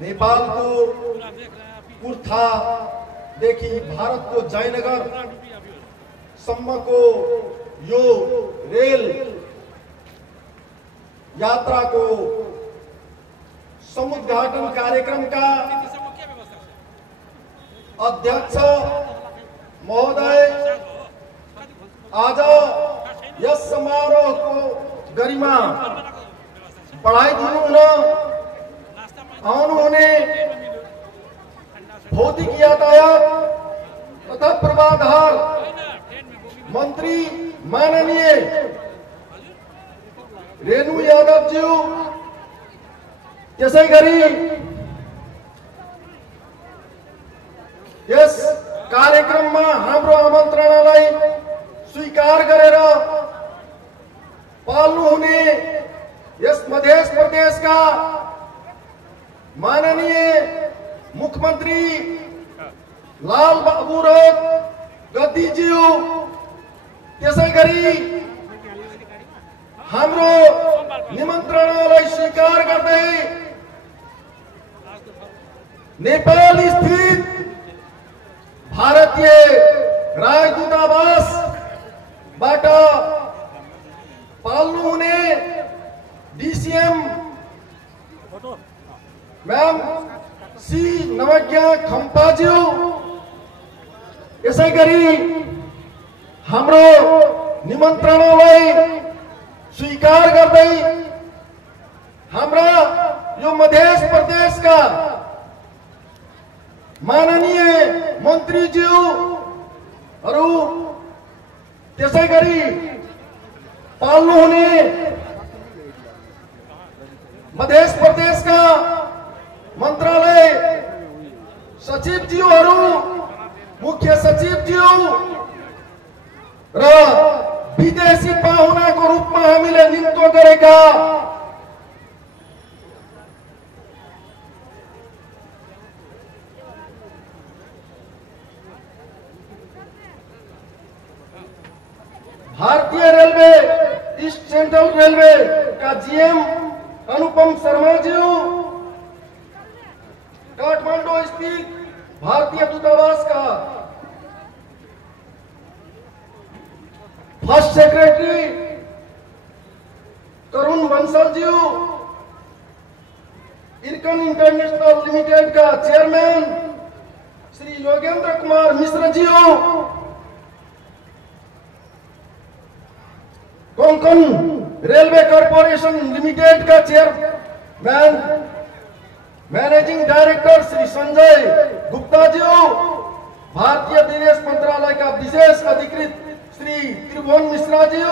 नेपालको कुर्थादेखि भारतको जयनगर सम्मको यो रेल यात्राको समुद्घाटन कार्यक्रमका अध्यक्ष महोदय आज यस समारोहको गरिमा बढाइदिनु हुन आउनुहुने भौतिक यातायात तथा पूर्वाधार मन्त्री माननीय रेणु यादवज्यू, त्यसैगरी यस कार्यक्रममा हाम्रो आमन्त्रणालाई स्वीकार गरेर पाल्नुहुने यस मध्य प्रदेशका माननीय मुख्यमन्त्री लाल बहादुर गद्दीज्यू, त्यसैगरी हाम्रो निमन्त्रणालाई स्वीकार गर्दै नेपाल स्थित भारतीय राजदूतावासबाट पाल्नुहुने डीसीएम मैम सी नवज्ञा खम्पाज्यू, यसैगरी हाम्रो निमन्त्रणालाई स्वीकार गर्दै हाम्रा यो मध्य प्रदेशका माननीय मन्त्रीज्यूहरू, त्यसैगरी पाल्नुहुने मध्य प्रदेशका मन्त्रालय सचिवज्यूहरू, मुख्य सचिवज्यू र विदेशी पाहुनाको रूपमा हामीले निम्तो गरेका भारतीय रेलवे ईस्ट सेंट्रल रेलवे का जीएम अनुपम शर्माज्यू, काठमांडू स्थित भारतीय दूतावास का first secretary Karun Bansal, Ircon international limited का chairman Shri Yogendra Kumar Mishra ji, Konkan railway corporation limited का chairman managing director Shri Sanjay Gupta ji, भारतीय विदेश मंत्रालय का विशेष अधिकृत श्री त्रिभुवन मिश्रा जी,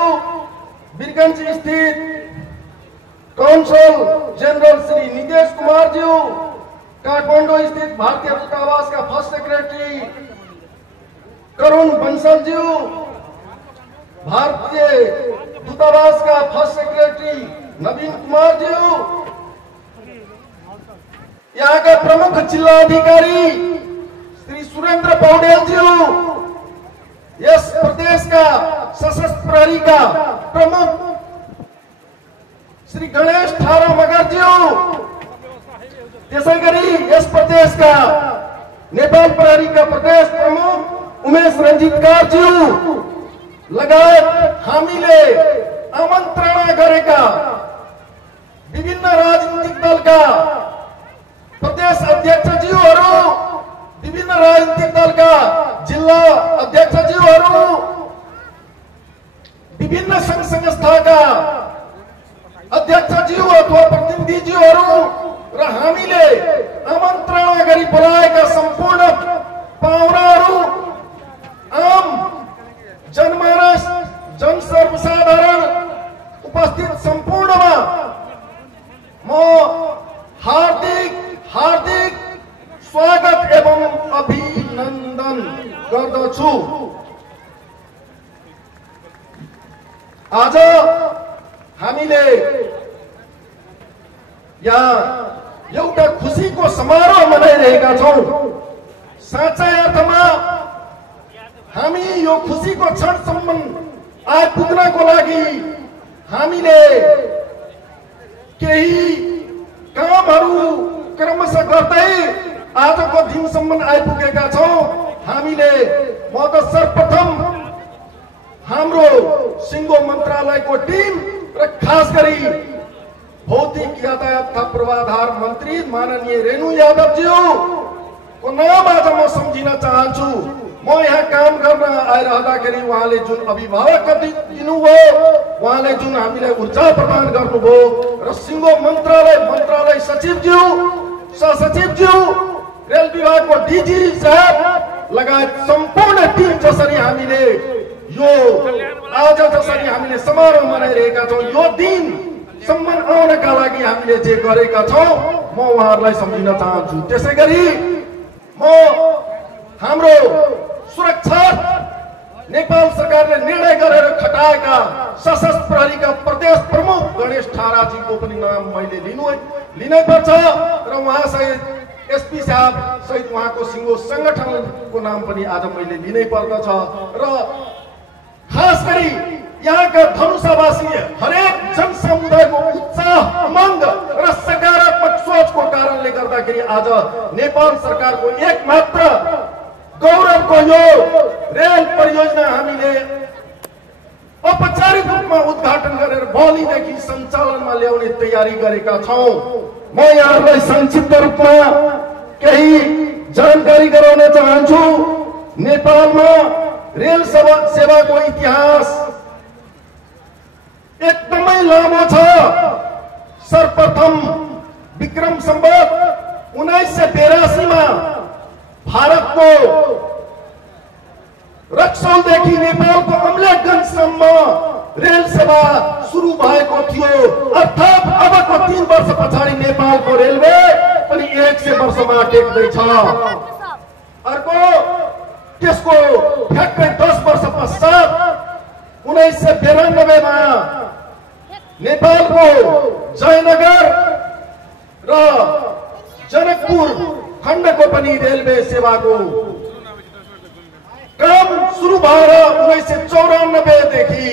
बीरगंज स्थित काउंसिल जनरल श्री नितेश कुमार जी, काठमांडू स्थित भारतीय दूतावास का फर्स्ट सेक्रेटरी करुण बंसल जी, भारतीय दूतावास का फर्स्ट सेक्रेटरी नवीन कुमार जी, यहाँ का प्रमुख जिलाधिकारी श्री सुरेंद्र पौडेल जी, यस प्रदेश का सशस्त्र प्रहरी का प्रमुख श्री गणेश ठारा मगर जी, त्यसैगरी यस प्रदेश का नेपाल प्रहरी का प्रदेश प्रमुख उमेश रंजितकार जी लगायत हामीले आमन्त्रणा गरेका विभिन्न राजनीतिक दलका प्रदेश अध्यक्षज्यूहरू, विभिन्न राजनीतिक दलका जिल्ला अध्यक्षज्यूहरू, विभिन्न संघ संस्थाका अध्यक्षज्यू अथवा प्रतिनिधिज्यूहरू र हामीले आमन्त्रणा गरी बोलाएका सम्पूर्ण पाहुनाहरू, आम जनमानस जनसर्वसाधारण उपस्थित सम्पूर्णमा म हार्दिक हार्दिक स्वागत एवं अभिनन्दन गर्दछु। आज हामीले यहाँ एउटा खुशीको समारोह मनाइरहेका छौं। साँच्चै अर्थमा हामी यो खुशीको क्षणसम्म आइपुग्नको लागि हामीले केही कामहरू क्रमशः आजको दिनसम्म आइपुगेका छौं। हामीले म त सर्वप्रथम हाम्रो सिङ्गो मन्त्रालयको टिम र खास गरी भौतिक यातायात तथा पूर्वाधार मन्त्री माननीय रेणु यादवज्यू को नाम आज म सम्झिन चाहन्छु। म यहाँ काम गर्न आइरहँदाखेरि उहाँले जुन अभिभावक दिनुभयो, उहाँले जुन हामीलाई ऊर्जा प्रदान गर्नुभयो र सिङ्गो मन्त्रालय सचिवज्यू, सहसचिवज्यू, रेल विभागको डिजी साहब लगायत सम्पूर्ण टिम जसरी हामीले यो आज जसरी हामीले समारोह मनाइरहेका छौँ, यो दिन सम्मान आउनका लागि हामीले जे गरेका छौँ म उहाँहरूलाई सम्झिन चाहन्छु। त्यसै गरी म हाम्रो सुरक्षा नेपाल सरकारले निर्णय गरेर खटाएका सशस्त्र प्रहरीका प्रदेश प्रमुख गणेश थाराजीको पनि नाम मैले लिनै पर्छ र उहाँसहित एसपी साहब सहित उहाँको सिङ्गो संगठनको नाम पनि आज मैले लिनै पर्दछ र खास गरी यहाँका धनुषावासी हरेक जनसमुदायको उत्साह, उमङ्ग र सकारात्मक सोचको कारणले गर्दाखेरि आज नेपाल सरकारको एकमात्र गौरवको यो रेल परियोजना हामीले औपचारिक रूपमा उद्घाटन गरेर भोलिदेखि सञ्चालनमा ल्याउने तयारी गरेका छौँ। म यहाँहरूलाई संक्षिप्त रूपमा केही जानकारी गराउन चाहन्छु। नेपालमा रेल सेवाको इतिहास एकदमै लामो छ। सर्वप्रथम विक्रम सम्वत 1982 मा भारतको रक्सौलदेखि नेपालको अमलेखगञ्जसम्म रेल सेवा सुरु भएको थियो। अर्थात् अबको 3 वर्ष पछाडि नेपालको रेलवे पनि 100 वर्षमा टेक्दैछ। अर्को त्यसको ठ्याक्कै 10 वर्ष पश्चात 1992 मा नेपालको जयनगर र जनकपुर खण्डको पनि रेलवे सेवाको काम सुरु भएर 1994 देखि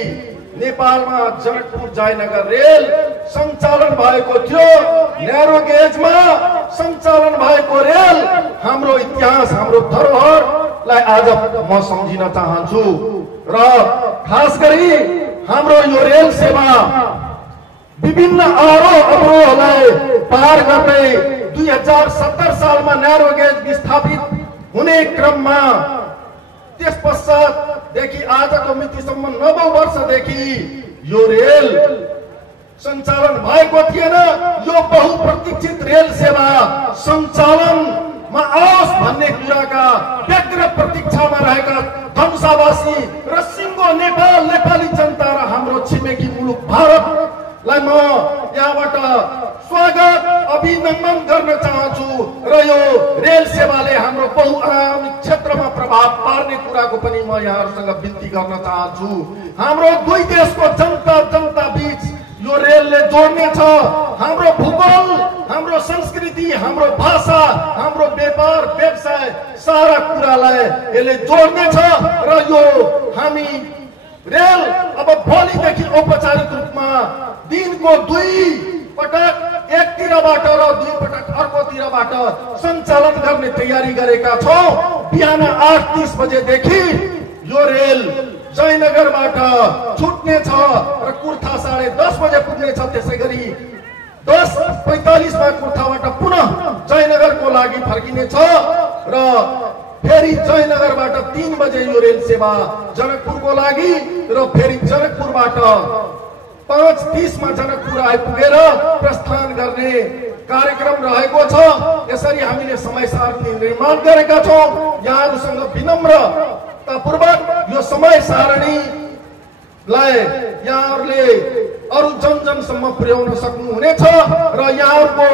नेपालमा जनकपुर जयनगर रेल सञ्चालन भएको थियो। न्यारो गेजमा सञ्चालन भएको रेल हाम्रो इतिहास, हाम्रो धरोहरलाई आज म सम्झिन चाहन्छु र खास गरी हाम्रो यो रेल सेवा विभिन्न अवरोधहरूलाई पार गर्दै 2070 सालमा न्यारो गेज विस्थापित हुने क्रममा त्यस पश्चातदेखि आजको मितिसम्म 90 वर्षदेखि यो रेल सञ्चालन भएको थिएन। यो बहुप्रतीक्षित रेल सेवा सञ्चालनमा आओस् भन्ने कुराका व्यग्र प्रतीक्षामा रहेका धनुषावासी र सिङ्गो नेपाल, नेपाली जनता र हाम्रो छिमेकी मुलुक भारतलाई म यहाँबाट स्वागत, अभिनन्दन गर्न चाहन्छु र यो रेल सेवाले हाम्रो बहुआयामिक क्षेत्रमा प्रभाव पार्ने कुराको पनि म यहाँहरूसँग बिन्ती गर्न चाहन्छु। हाम्रो दुई देशको जनता बीच यो रेलले जोड्ने छ। हाम्रो भूगोल, हाम्रो संस्कृति, हाम्रो भाषा, हाम्रो व्यापार व्यवसाय सारा कुरालाई यसले जोड्ने छ र यो हामी रेल अब भोलिदेखि औपचारिक रूपमा दिनको 2 पटक एकतिरबाट र 2 पटक अर्कोतिरबाट सञ्चालन गर्ने तयारी गरेका छौँ। बिहान 8:30 बजेदेखि यो रेल जयनगरबाट छुट्ने छ र कुर्था 10:30 बजे पुग्ने छ। त्यसै गरी 10:45 मा कुर्थाबाट पुनः जयनगरको लागि फर्किने छ र फेरि जयनगरबाट 3 बजे यो रेल सेवा जनकपुरको लागि र फेरि जनकपुरबाट 5:30 मा जनकपुर आइपुगेर प्रस्थान गर्ने कार्यक्रम रहेको छ। यसरी हामीले समय सारणी निर्माण गरेका छौँ। यहाँहरूसँग विनम्रतापूर्वक यो समय सारणीलाई यहाँहरूले अरू जनसम्म पुर्याउन सक्नुहुनेछ र यहाँहरूको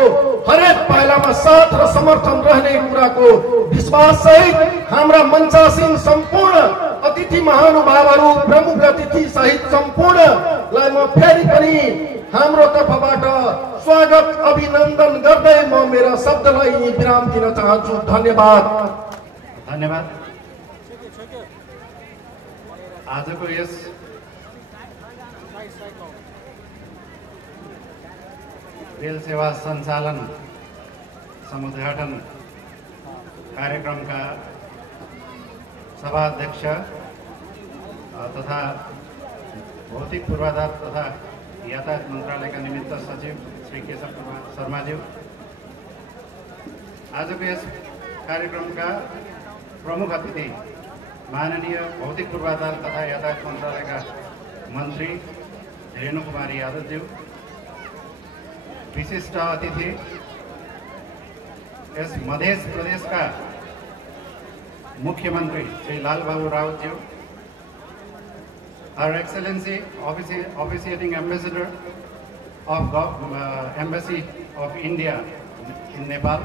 हरेक पाइलामा साथ र समर्थन रहने कुराको विश्वास सहित हाम्रा मञ्चासीन सम्पूर्ण अतिथि महानुभावहरू, प्रमुख अतिथि सहित सम्पूर्णलाई म फेरि पनि हाम्रो तर्फबाट स्वागत, अभिनन्दन गर्दै म मेरा शब्दलाई विराम दिन चाहन्छु। धन्यवाद। आजको यस रेल सेवा सञ्चालन समुद्घाटन कार्यक्रमका सभाध्यक्ष तथा भौतिक पूर्वाधार तथा यातायात मन्त्रालयका निमित्त सचिव श्री केशव शर्माज्यू, आजको यस कार्यक्रमका प्रमुख अतिथि माननीय भौतिक पूर्वाधार तथा यातायात मन्त्रालयका मन्त्री रेणु कुमारी यादवज्यू, विशिष्ट अतिथि यस मध्य प्रदेशका मुख्यमंत्री श्री लाल बाबू राउतज्यू, Her Excellency officiating Ambassador of Embassy of India in Nepal,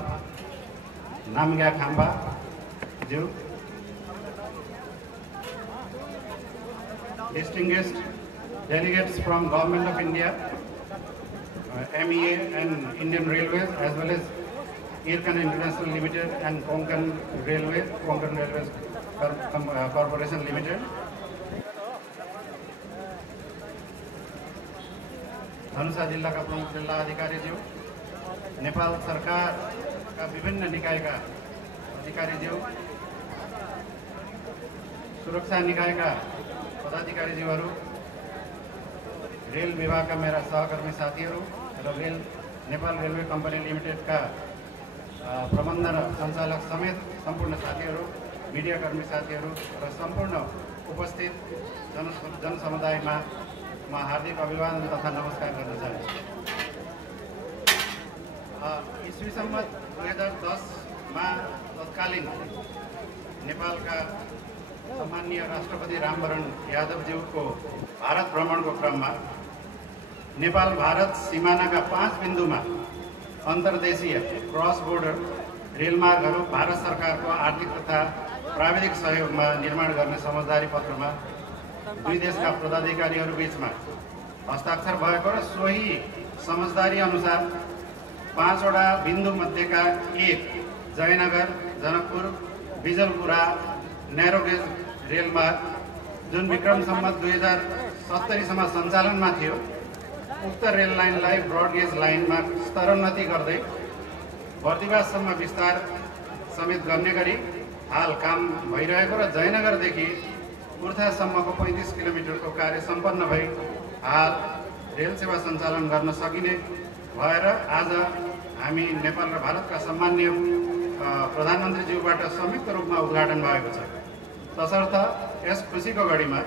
Namgya Khamba Ju, distinguished delegates from Government of India, MEA and Indian Railways, as well as Ircon International Limited and Konkan Railways Corporation Limited, Dhanusha जिला का प्रमुख जिला अधिकारीज्यू, नेपाल सरकार का विभिन्न निकाय का अधिकारीज्यू, सुरक्षा निकाय का पदाधिकारीज्यूहरू, रेल विभाग का मेरा सहकर्मी साथीहरू र नेपाल रेलवे कंपनी लिमिटेड का प्रबन्धन संचालक समेत संपूर्ण साथीहरू, मीडियाकर्मी साथीहरू र सम्पूर्ण उपस्थित जनसमुदायमा म हार्दिक अभिवादन तथा नमस्कार गर्न चाहन्छु। ईस्वी सम्वत 2010 मा तत्कालीन नेपालका सम्माननीय राष्ट्रपति रामवरण यादवज्यूको भारत भ्रमणको क्रममा नेपाल भारत सीमानाका 5 बिन्दुमा अन्तर्देशीय क्रस बोर्डर रेलमार्गहरू भारत सरकारको आर्थिक तथा प्राविधिक सहयोगमा निर्माण गर्ने समझदारी पत्रमा दुई देशका पदाधिकारीहरू बीचमा हस्ताक्षर भएको र सोही समझदारी अनुसार 5 वटा बिन्दु मध्येका एक जयनगर जनकपुर बिजलपुरा न्यारोगेज रेलमार्ग जुन विक्रम सम्वत 2070 सम्म सञ्चालनमा थियो, उक्त रेल लाइनलाई ब्रडगेज लाइनमा स्तरोन्नति गर्दै बर्दिवाससम्म विस्तार समेत गर्ने गरी हाल काम भइरहेको र जयनगरदेखि कुर्थासम्मको 35 किलोमिटरको कार्य सम्पन्न भई हाल रेल सेवा सञ्चालन गर्न सकिने भएर आज हामी नेपाल र भारतका सम्माननीय प्रधानमन्त्रीज्यूबाट संयुक्त रूपमा उद्घाटन भएको छ। तसर्थ यस खुसीको घडीमा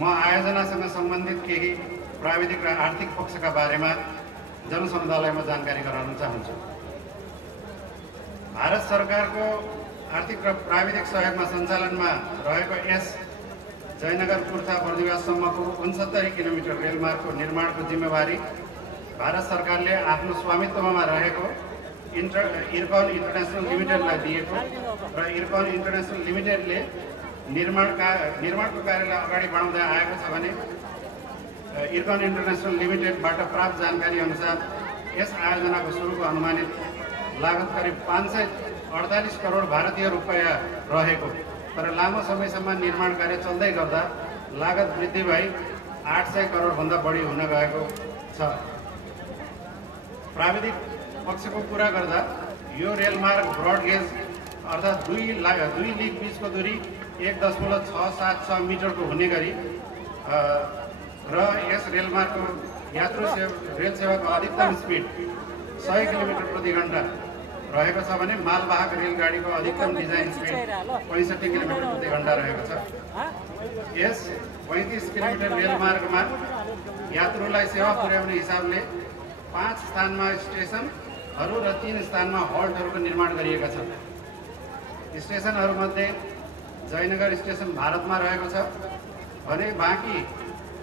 म आयोजनासँग सम्बन्धित केही प्राविधिक र आर्थिक पक्षका बारेमा जनसमुदायमा जानकारी गराउन चाहन्छु। भारत सरकारको आर्थिक र प्राविधिक सहयोगमा सञ्चालनमा रहेको यस जयनगर कुर्था बर्दिवाससम्मको 69 किलोमिटर रेलमार्गको निर्माणको जिम्मेवारी भारत सरकारले आफ्नो स्वामित्वमा रहेको इर्कन इन्टरनेसनल लिमिटेडलाई दिएको र इर्कन इन्टरनेसनल लिमिटेडले निर्माणको कार्यलाई अगाडि बढाउँदै आएको छ भने इर्कन इन्टरनेसनल लिमिटेडबाट प्राप्त जानकारी अनुसार यस आयोजनाको सुरुको अनुमानित लागत करिब 548 करोड भारतीय रुपैयाँ रहेको, तर लामो समयसम्म निर्माण कार्य चल्दै गर्दा लागत वृद्धि भई 800 करोड भन्दा बढी हुन गएको छ। प्राविधिक पक्षको कुरा गर्दा यो रेलमार्ग ब्रडगेज अर्थात् दुई लिग बीचको दूरी 1.676 मिटरको हुने गरी र यस रेलमार्गको रेल सेवाको अधिकतम स्पिड 100 किलोमिटर प्रति घण्टा रहेको छ भने मालवाहक रेलगाडीको अधिकतम डिजाइन स्पिड 65 किलोमिटर प्रति घण्टा रहेको छ। यस 35 किलोमिटर रेलमार्गमा यात्रुलाई सेवा पुर्याउने हिसाबले 5 स्थानमा स्टेसनहरू र 3 स्थानमा हल्टहरूको निर्माण गरिएका छन्। स्टेसनहरूमध्ये जयनगर स्टेसन भारतमा रहेको छ भने बाँकी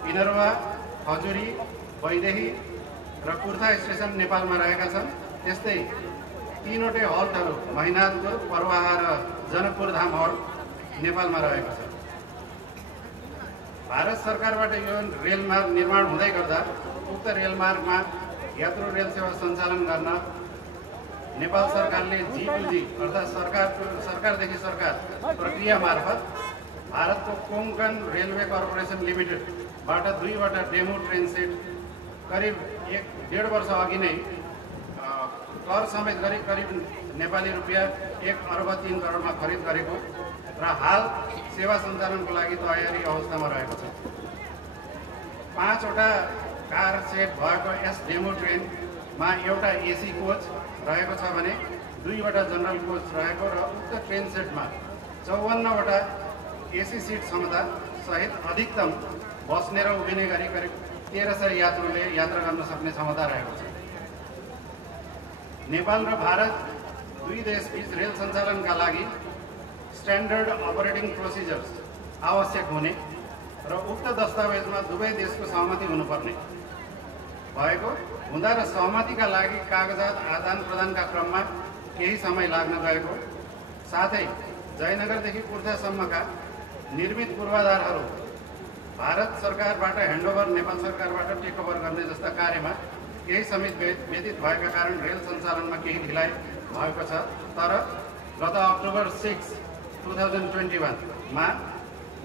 इनरवा, खजुरी, वैदेही र कुर्था स्टेसन नेपालमा रहेका छन्। त्यस्तै तीनवटै हल्टहरू महिनादपुर, परवाहा र जनकपुर धाम हल्ट नेपालमा रहेको छ। भारत सरकारबाट यो रेलमार्ग निर्माण हुँदै गर्दा उक्त रेलमार्गमा यात्रु रेल सेवा सञ्चालन गर्न नेपाल सरकारले G2G अर्थात् सरकारदेखि सरकार प्रक्रिया मार्फत भारतको कोंकण रेलवे कर्पोरेसन लिमिटेडबाट 2वटा डेमो ट्रेन सेट करिब 1.5 वर्ष अघि नै कर समेत गरी करिब नेपाली रुपियाँ 1 अर्ब 3 करोडमा खरिद गरेको र हाल सेवा सञ्चालनको लागि तयारी अवस्थामा रहेको छ। 5वटा कार सेट भएको यस डेमो ट्रेनमा एउटा एसी कोच रहेको छ भने 2वटा जनरल कोच रहेको र उक्त ट्रेन सेटमा 54वटा एसी सिट क्षमता सहित अधिकतम बस्ने र उभिने गरी करिब 1300 यात्रुले यात्रा गर्न सक्ने क्षमता रहेको छ। नेपाल र भारत दुई देशबीच रेल सञ्चालनका लागि स्ट्यान्डर्ड अपरेटिङ प्रोसिजर्स आवश्यक हुने र उक्त दस्तावेजमा दुवै देशको सहमति हुनुपर्ने भएको हुँदा र सहमतिका लागि कागजात आदान प्रदानका क्रममा केही समय लाग्न गएको साथै जयनगरदेखि कुर्थासम्मका निर्मित पूर्वाधारहरू भारत सरकारबाट ह्यान्डओभर नेपाल सरकारबाट टेकओभर गर्ने जस्ता कार्यमा केही समय व्यतीत भएका कारण रेल सञ्चालनमा केही ढिलाइ भएको छ। तर गत अक्टोबर 6, 2021 मा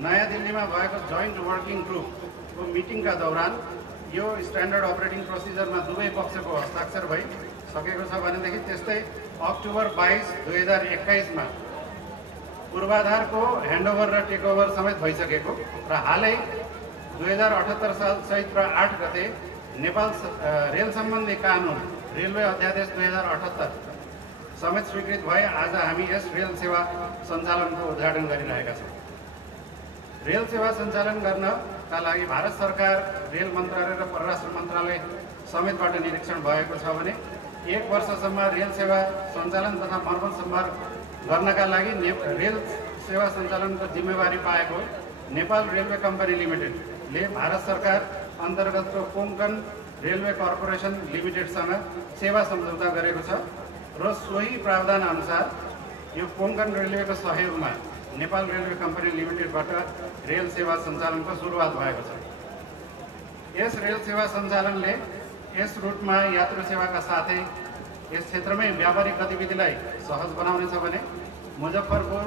नयाँ दिल्लीमा भएको जोइन्ट वर्किङ ग्रुपको मिटिङका दौरान यो स्ट्यान्डर्ड अपरेटिङ प्रोसिजरमा दुवै पक्षको हस्ताक्षर भइसकेको छ भनेदेखि त्यस्तै अक्टोबर 22, 2021 मा पूर्वाधारको ह्यान्डओभर र टेकओभर समेत भइसकेको र हालै 2078 साल चैत्र 8 गते नेपाल रेल सम्बन्धी कानुन रेलवे अध्यादेश 2078 समेत स्वीकृत भए आज हामी यस रेल सेवा सञ्चालनको उद्घाटन गरिरहेका छौँ। रेल सेवा सञ्चालन गर्नका लागि भारत सरकार, रेल मन्त्रालय र परराष्ट्र मन्त्रालय समेतबाट निरीक्षण भएको छ भने 1 वर्षसम्म रेल सेवा सञ्चालन तथा मर्मत सम्भार गर्नका लागि रेल सेवा सञ्चालनको जिम्मेवारी पाएको नेपाल रेलवे कम्पनी लिमिटेडले भारत सरकार अन्तर्गतको कोंकण रेलवे कर्पोरेसन लिमिटेडसँग सेवा सम्झौता गरेको छ र सोही प्रावधान अनुसार यो कोंकण रेलवेको सहयोगमा नेपाल रेलवे कम्पनी लिमिटेडबाट रेल सेवा सञ्चालनको सुरुवात भएको छ। यस रेल सेवा सञ्चालनले यस रुटमा यात्रु सेवाका साथै यस क्षेत्रमै व्यापारिक गतिविधिलाई सहज बनाउनेछ भने मुजफ्फरपुर,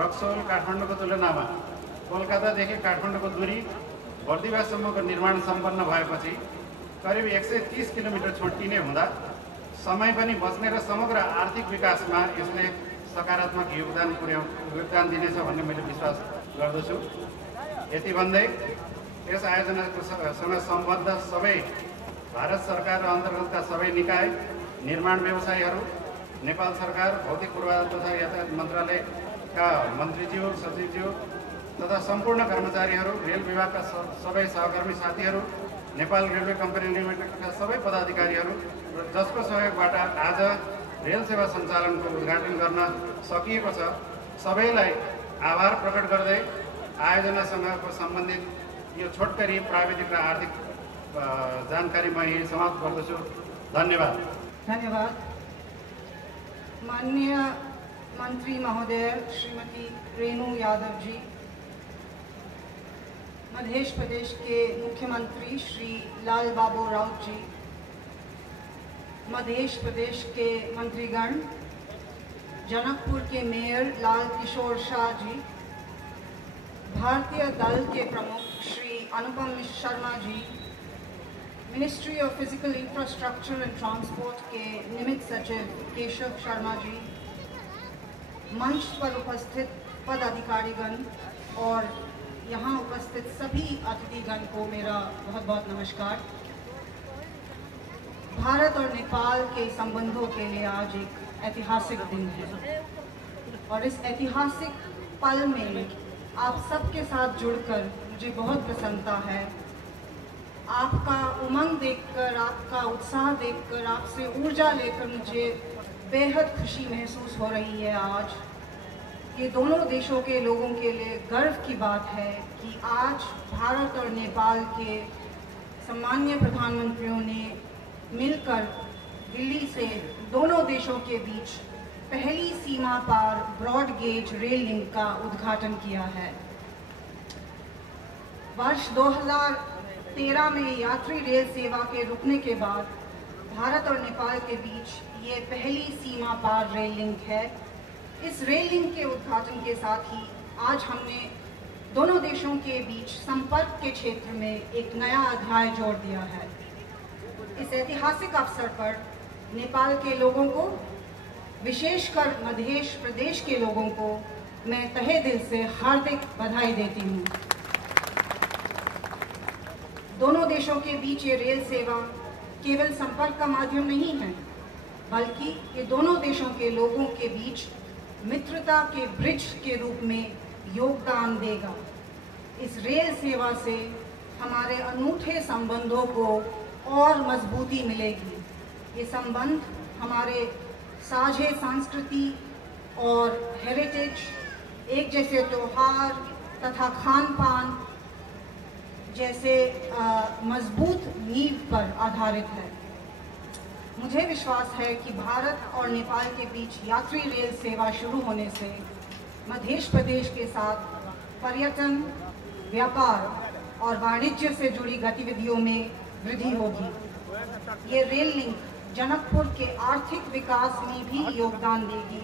रक्सौल, काठमाडौँको तुलनामा कोलकातादेखि काठमाडौँको दूरी बर्दिवाससम्मको निर्माण सम्पन्न भएपछि करिब 130 किलोमिटर छुट्टिने हुँदा समय पनि बच्ने र समग्र आर्थिक विकासमा यसले सकारात्मक योगदान दिनेछ भन्ने मैले विश्वास गर्दछु। यति भन्दै यस आयोजनासँग सम्बद्ध सबै भारत सरकार र अन्तर्गतका सबै निकाय, निर्माण व्यवसायीहरू, नेपाल सरकार, भौतिक पूर्वाधार तथा यातायात मन्त्रालयका मन्त्रीज्यू, सचिवज्यू तथा सम्पूर्ण कर्मचारीहरू, रेल विभागका सबै सहकर्मी साथीहरू, नेपाल रेलवे कम्पनी लिमिटेडका सबै पदाधिकारीहरू र जसको सहयोगबाट आज रेल सेवा सञ्चालनको उद्घाटन गर्न सकिएको छ, सबैलाई आभार प्रकट गर्दै आयोजनासँगको सम्बन्धित यो छोटकरी प्राविधिक र आर्थिक जानकारी म यही समाप्त गर्दछु। धन्यवाद। धन्यवाद। माननीय मंत्री महोदय श्रीमती रेणु यादव जी, मध्य प्रदेश के मुख्यमंत्री श्री लाल बाबू राउत जी, मध्य प्रदेश के मंत्रीगण, जनकपुर के मेयर लाल किशोर शाह जी, भारतीय दल के प्रमुख Shri Anupam Sharma ji, ministry of physical infrastructure and transport के निमित्त सचिव केशव शर्मा जी, मंच पर उपस्थित पदाधिकारीगण और यहाँ उपस्थित सभी अतिथिगण को मेरा बहुत बहुत नमस्कार। भारत और नेपाल के संबंधों के लिए आज एक ऐतिहासिक दिन है और इस ऐतिहासिक पल में आप सबके साथ जुड़कर मुझे बहुत प्रसन्नता है। आपका उमंग देखकर, आपका उत्साह देखकर, आपसे ऊर्जा लेकर मुझे बेहद खुशी महसूस हो रही है। आज ये दोनों देशों के लोगों के लिए गर्व की बात है कि आज भारत और नेपाल के सम्माननीय प्रधानमंत्रियों ने मिलकर दिल्ली से दोनों देशों के बीच पहली सीमा पार ब्रॉड गेज रेल लिंक का उद्घाटन किया है। वर्ष 2013 में यात्री रेल सेवा के रुकने के बाद भारत और नेपाल के बीच ये पहली सीमा पार रेल लिंक है। इस रेल लिंक के उद्घाटन के साथ ही आज हमने दोनों देशों के बीच संपर्क के क्षेत्र में एक नया अध्याय जोड़ दिया है। इस ऐतिहासिक अवसर पर नेपाल के लोगों को, विशेषकर मध्य प्रदेश के लोगों को मैं तहे दिल से हार्दिक बधाई देती हूँ। दोनों देशों के बीच ये रेल सेवा केवल संपर्क का माध्यम नहीं है, बल्कि ये दोनों देशों के लोगों के बीच मित्रता के ब्रिज के रूप में योगदान देगा। इस रेल सेवा से हमारे अनूठे संबंधों को और मजबूती मिलेगी। ये संबंध हमारे साझे संस्कृति और हेरिटेज, एक जैसे त्योहार तथा खान पान जैसे मजबूत नींव पर आधारित है। मुझे विश्वास है कि भारत और नेपाल के बीच यात्री रेल सेवा शुरू होने से मध्य प्रदेश के साथ पर्यटन, व्यापार और वाणिज्य से जुड़ी गतिविधियों में वृद्धि होगी। ये रेल लिंक जनकपुर के आर्थिक विकास में भी योगदान देगी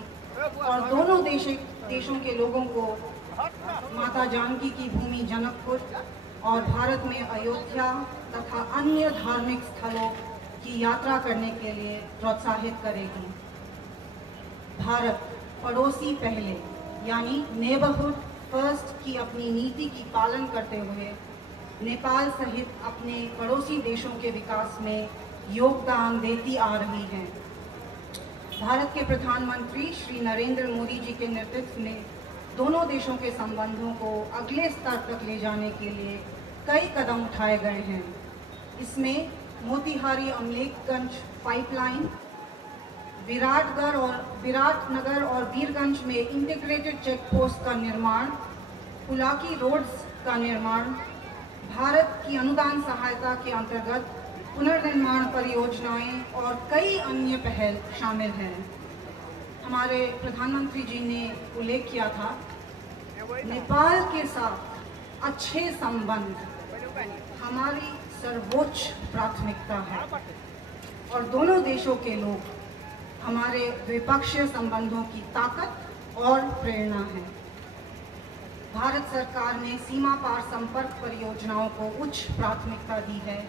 और दोनों देशों के लोगों को माता जानकी की भूमि जनकपुर और भारत में अयोध्या तथा अन्य धार्मिक स्थलों की यात्रा करने के लिए प्रोत्साहित करेगी। भारत पड़ोसी पहले यानी नेबरहुड फर्स्ट की अपनी नीति की पालन करते हुए नेपाल सहित अपने पड़ोसी देशों के विकास में योगदान देती आ रही है। भारत के प्रधानमंत्री श्री नरेंद्र मोदी जी के नेतृत्व में दोनों देशों के संबंधों को अगले स्तर तक ले जाने के लिए कई कदम उठाए गए हैं। इसमें मोतिहारी अमलेखगंज पाइपलाइन, विराटनगर और वीरगंज में इंटीग्रेटेड चेक पोस्ट का निर्माण, पुलाकी रोड्स का निर्माण, भारत की अनुदान सहायता के अंतर्गत पुनर्निर्माण परियोजनाएं और कई अन्य पहल शामिल हैं। हमारे प्रधानमंत्री जी ने उल्लेख किया था, नेपाल के साथ अच्छे संबंध हमारी सर्वोच्च प्राथमिकता है और दोनों देशों के लोग हमारे द्विपक्षीय संबंधों की ताकत और प्रेरणा है। भारत सरकार ने सीमा पार संपर्क परियोजनाओं को उच्च प्राथमिकता दी है,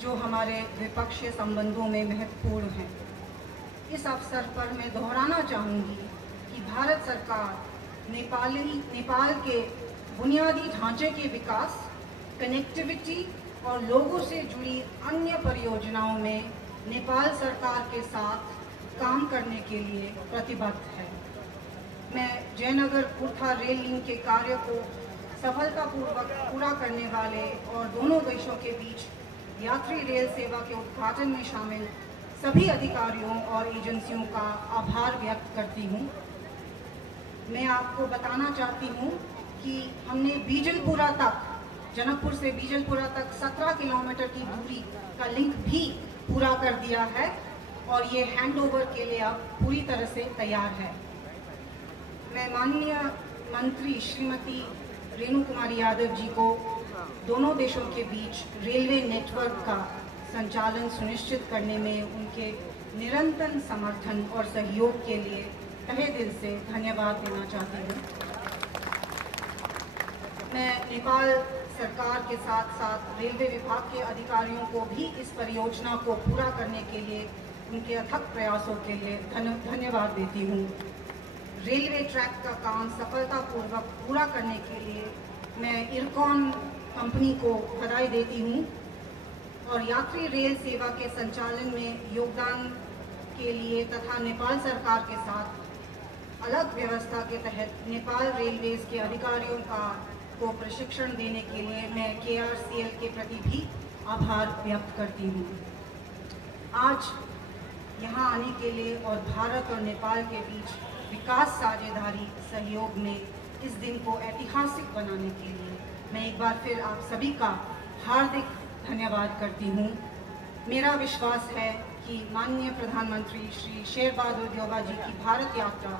जो हमारे द्विपक्षीय संबंधों में महत्वपूर्ण है। इस अवसर पर मैं दोहराना चाहूँगी कि भारत सरकार नेपाल के बुनियादी ढांचे के विकास, कनेक्टिविटी और लोगों से जुड़ी अन्य परियोजनाओं में नेपाल सरकार के साथ काम करने के लिए प्रतिबद्ध है। मैं जयनगर कुर्था रेल लिंक के कार्य को सफलतापूर्वक पूरा करने वाले और दोनों देशों के बीच यात्री रेल सेवा के उद्घाटन में शामिल सभी अधिकारियों और एजेंसियों का आभार व्यक्त करती हूँ। मैं आपको बताना चाहती हूँ कि हमने बीजलपुरा तक, जनकपुर से बीजलपुरा तक 17 किलोमीटर की दूरी का लिंक भी पूरा कर दिया है और ये हैंडओवर के लिए अब पूरी तरह से तैयार है। मैं माननीय मंत्री श्रीमती रेणु कुमारी यादव जी को दोनों देशों के बीच रेलवे नेटवर्क का संचालन सुनिश्चित करने में उनके निरंतर समर्थन और सहयोग के लिए तहे दिल से धन्यवाद देना चाहती हूँ। मैं नेपाल सरकार के साथ साथ रेलवे विभाग के अधिकारियों को भी इस परियोजना को पूरा करने के लिए उनके अथक प्रयासों के लिए धन्यवाद देती हूँ। रेलवे ट्रैक का काम सफलतापूर्वक पूरा करने के लिए मैं इरकॉन कंपनी को बधाई देती हूँ और यात्री रेल सेवा के संचालन में योगदान के लिए तथा नेपाल सरकार के साथ अलग व्यवस्था के तहत नेपाल रेलवेज के अधिकारियों को प्रशिक्षण देने के लिए मैं KRCL के प्रति भी आभार व्यक्त करती हूँ। आज यहाँ आने के लिए और भारत और नेपाल के बीच विकास साझेदारी सहयोग में इस दिन को ऐतिहासिक बनाने के लिए मैं एक बार फिर आप सभी का हार्दिक धन्यवाद करती हूँ। मेरा विश्वास है कि माननीय प्रधानमंत्री श्री शेर बहादुर देउबा जी की भारत यात्रा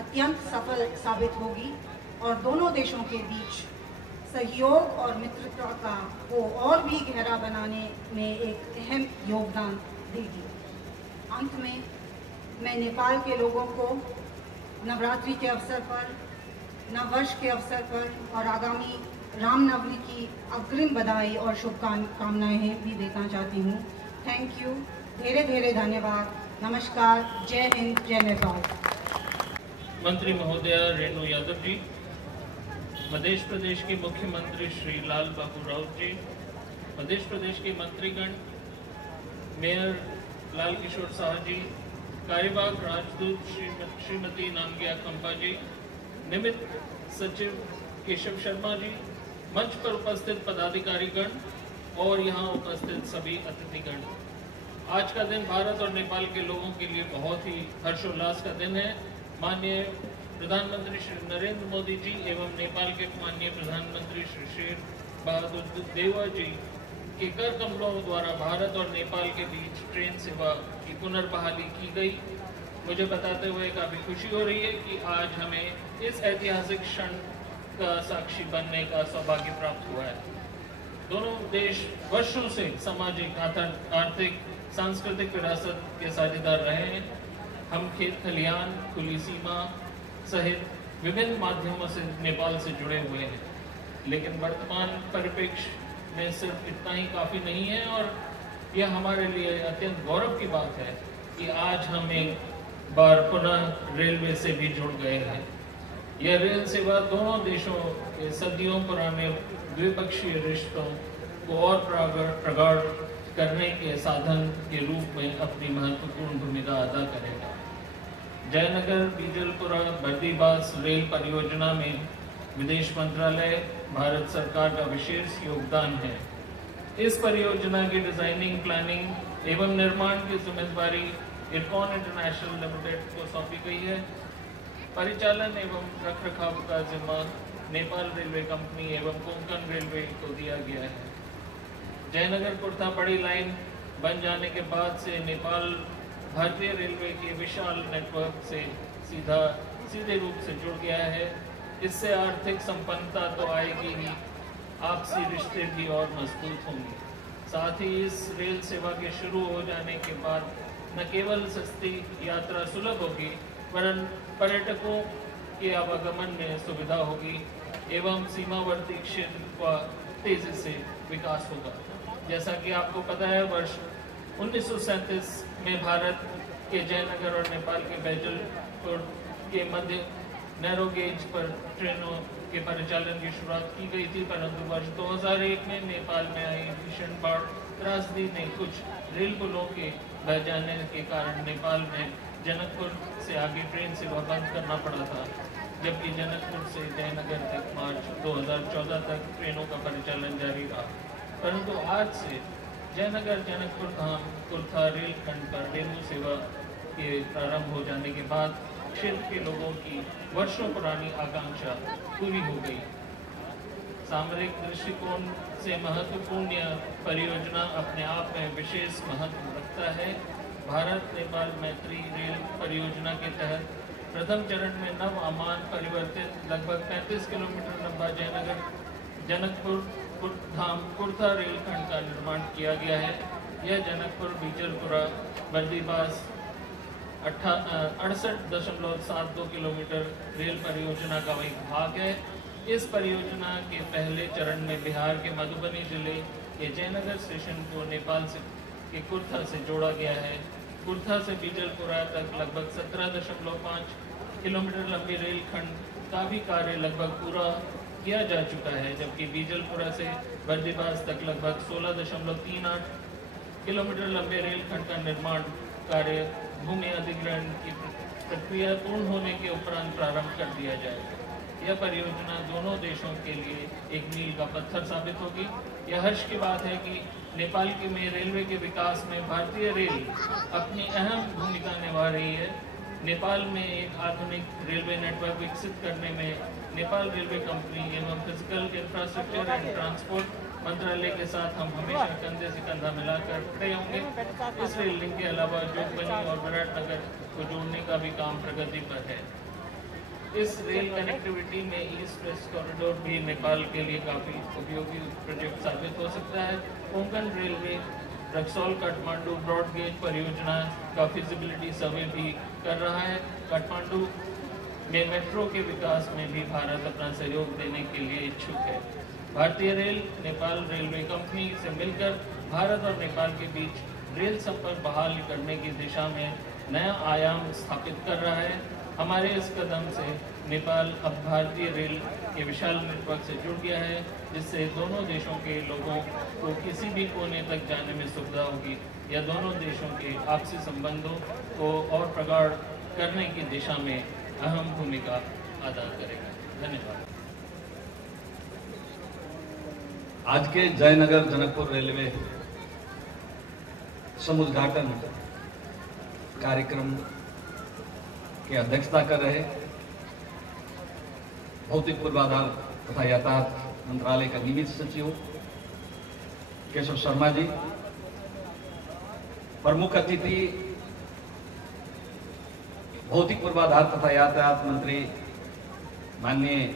अत्यंत सफल साबित होगी और दोनों देशों के बीच सहयोग और मित्रता का को और भी गहरा बनाने में एक अहम योगदान देगी। अंत में मैं नेपाल के लोगों को नवरात्रि के अवसर पर, नववर्ष के अवसर पर और आगामी रामनवमी की अग्रिम बधाई और शुभकामनाएं भी देना चाहती हूँ। थैंक यू, धेरे धेरे धन्यवाद। नमस्कार, जय हिंद, जय नेपाल। मंत्री महोदया रेणु यादव जी, मध्य प्रदेश के मुख्यमंत्री श्री लाल बाबू राउत जी, मध्य प्रदेश के मंत्रीगण, मेयर लाल किशोर साह जी, कार्यवाहक राजदूत श्रीमती नामग्या खम्पा जी, निमित्त सचिव केशव शर्मा जी, मंच पर उपस्थित पदाधिकारीगण और यहाँ उपस्थित सभी अतिथिगण। आज का दिन भारत और नेपाल के लोगों के लिए बहुत ही हर्षोल्लास का दिन है। माननीय प्रधानमंत्री श्री नरेंद्र मोदी जी एवं नेपाल के माननीय प्रधानमंत्री श्री शेर बहादुर देवा जी के कर कमलों द्वारा भारत और नेपाल के बीच ट्रेन सेवा की पुनर्बहाली की गई। मुझे बताते हुए काफ़ी खुशी हो रही है कि आज हमें इस ऐतिहासिक क्षण का साक्षी बनने का सौभाग्य प्राप्त हुआ है। दोनों देश वर्षों से सामाजिक, आर्थिक, सांस्कृतिक विरासत के साझेदार रहे हैं। हम खेत खलियान, खुली सीमा सहित विभिन्न माध्यमों से नेपाल से जुड़े हुए हैं, लेकिन वर्तमान परिप्रेक्ष्य में सिर्फ इतना ही काफ़ी नहीं है और यह हमारे लिए अत्यंत गौरव की बात है कि आज हम एक बार पुनः रेलवे से भी जुड़ गए हैं। यह रेल सेवा दोनों देशों के सदियों पुराने द्विपक्षीय रिश्तों को और प्रगाढ़ करने के साधन के रूप में अपनी महत्वपूर्ण भूमिका अदा करेगा। जयनगर बीजलपुरा बर्दीबास रेल परियोजना में विदेश मंत्रालय, भारत सरकार का विशेष योगदान है। इस परियोजना की डिजाइनिंग, प्लानिंग एवं निर्माण की जिम्मेदारी इरकॉन इंटरनेशनल लिमिटेड को सौंपी गई है। परिचालन एवं रखरखाव का जिम्मा नेपाल रेलवे कंपनी एवं कोंकण रेलवे को दिया गया है। जयनगर कुर्था बड़ी लाइन बन जाने के बाद से नेपाल भारतीय रेलवे के विशाल नेटवर्क से सीधे रूप से जुड़ गया है। इससे आर्थिक संपन्नता तो आएगी ही, आपसी रिश्ते भी और मजबूत होंगे। साथ ही इस रेल सेवा के शुरू हो जाने के बाद न केवल सस्ती यात्रा सुलभ होगी, वरन पर्यटकों के आवागमन में सुविधा होगी एवं सीमावर्ती क्षेत्र का तेजी से विकास होगा। जैसा कि आपको पता है, वर्ष 1937 में भारत के जयनगर और नेपाल के बैजलपुर के मध्य नैरो गेज पर ट्रेनों के परिचालन की शुरुआत की गई थी, परंतु वर्ष 2001 में नेपाल में आई भीषण बाढ़ त्रासदी ने कुछ रेल पुलों के बह जाने के कारण नेपाल में जनकपुर से आगे ट्रेन सेवा बंद करना पड़ा था, जबकि जनकपुर से जयनगर तक मार्च 2014 तक ट्रेनों का परिचालन जारी रहा। परंतु आज से जयनगर जनकपुर धाम कुर्था रेल खंड पर डेमू सेवा के प्रारंभ हो जाने के बाद क्षेत्र के लोगों की वर्षों पुरानी आकांक्षा पूरी हो गई। सामरिक दृष्टिकोण से महत्वपूर्ण यह परियोजना अपने आप में विशेष महत्व रखता है। भारत नेपाल मैत्री रेल परियोजना के तहत प्रथम चरण में नव अमान परिवर्तित लगभग 35 किलोमीटर लंबा जयनगर जनकपुर धाम कुर्था रेलखंड का निर्माण किया गया है। यह जनकपुर बीजलपुरा बर्दीबास 68.72 किलोमीटर रेल परियोजना का एक भाग है। इस परियोजना के पहले चरण में बिहार के मधुबनी जिले के जयनगर स्टेशन को नेपाल के कुर्था से जोड़ा गया है। कुर्था से बीजलपुरा तक लगभग 17.5 किलोमीटर लंबे रेलखंड का भी कार्य लगभग पूरा किया जा चुका है, जबकि बीजलपुरा से बर्दीबास तक लगभग 16.38 किलोमीटर लंबे रेलखंड का निर्माण कार्य भूमि अधिग्रहण की प्रक्रिया पूर्ण होने के उपरांत प्रारंभ कर दिया जाएगा। यह परियोजना दोनों देशों के लिए एक मील का पत्थर साबित होगी। यह हर्ष की बात है कि नेपाल में रेलवे के विकास में भारतीय रेल अपनी अहम भूमिका निभा रही है। नेपाल में एक आधुनिक रेलवे नेटवर्क विकसित करने में नेपाल रेलवे कंपनी एवं फिजिकल इंफ्रास्ट्रक्चर एंड ट्रांसपोर्ट मंत्रालय के साथ हम हमेशा कंधे से कंधा मिलाकर खड़े होंगे। इस रेल लिंक के अलावा जोगबनी और विराटनगर को जोड़ने का भी काम प्रगति पर है। इस रेल कनेक्टिविटी में ईस्ट वेस्ट कॉरिडोर भी नेपाल के लिए काफ़ी उपयोगी प्रोजेक्ट साबित हो सकता है। Konkan railway Raxaul Kathmandu broad gauge परियोजना का फिजिबिलिटी सर्वे भी कर रहा है। काठमांडू में मेट्रो के विकास में भी भारत अपना सहयोग देने के लिए इच्छुक है। भारतीय रेल नेपाल रेलवे कंपनी से मिलकर भारत और नेपाल के बीच रेल संपर्क बहाल करने की दिशा में नया आयाम स्थापित कर रहा है। हमारे इस कदम से नेपाल अब भारतीय रेल के विशाल नेटवर्क से जुड़ गया है, जिससे दोनों देशों के लोगों को किसी भी कोने तक जाने में सुविधा होगी। यह दोनों देशों के आपसी संबंधों को और प्रगाढ़ करने की दिशा में अहम भूमिका अदा करेगा। धन्यवाद। आज के जयनगर जनकपुर रेलवे समुद्घाटन कार्यक्रम की अध्यक्षता कर रहे भौतिक पूर्वाधार तथा यातायात मंत्रालय का निमित्त सचिव केशव शर्मा जी, प्रमुख अतिथि भौतिक पूर्वाधार तथा यातायात मंत्री माननीय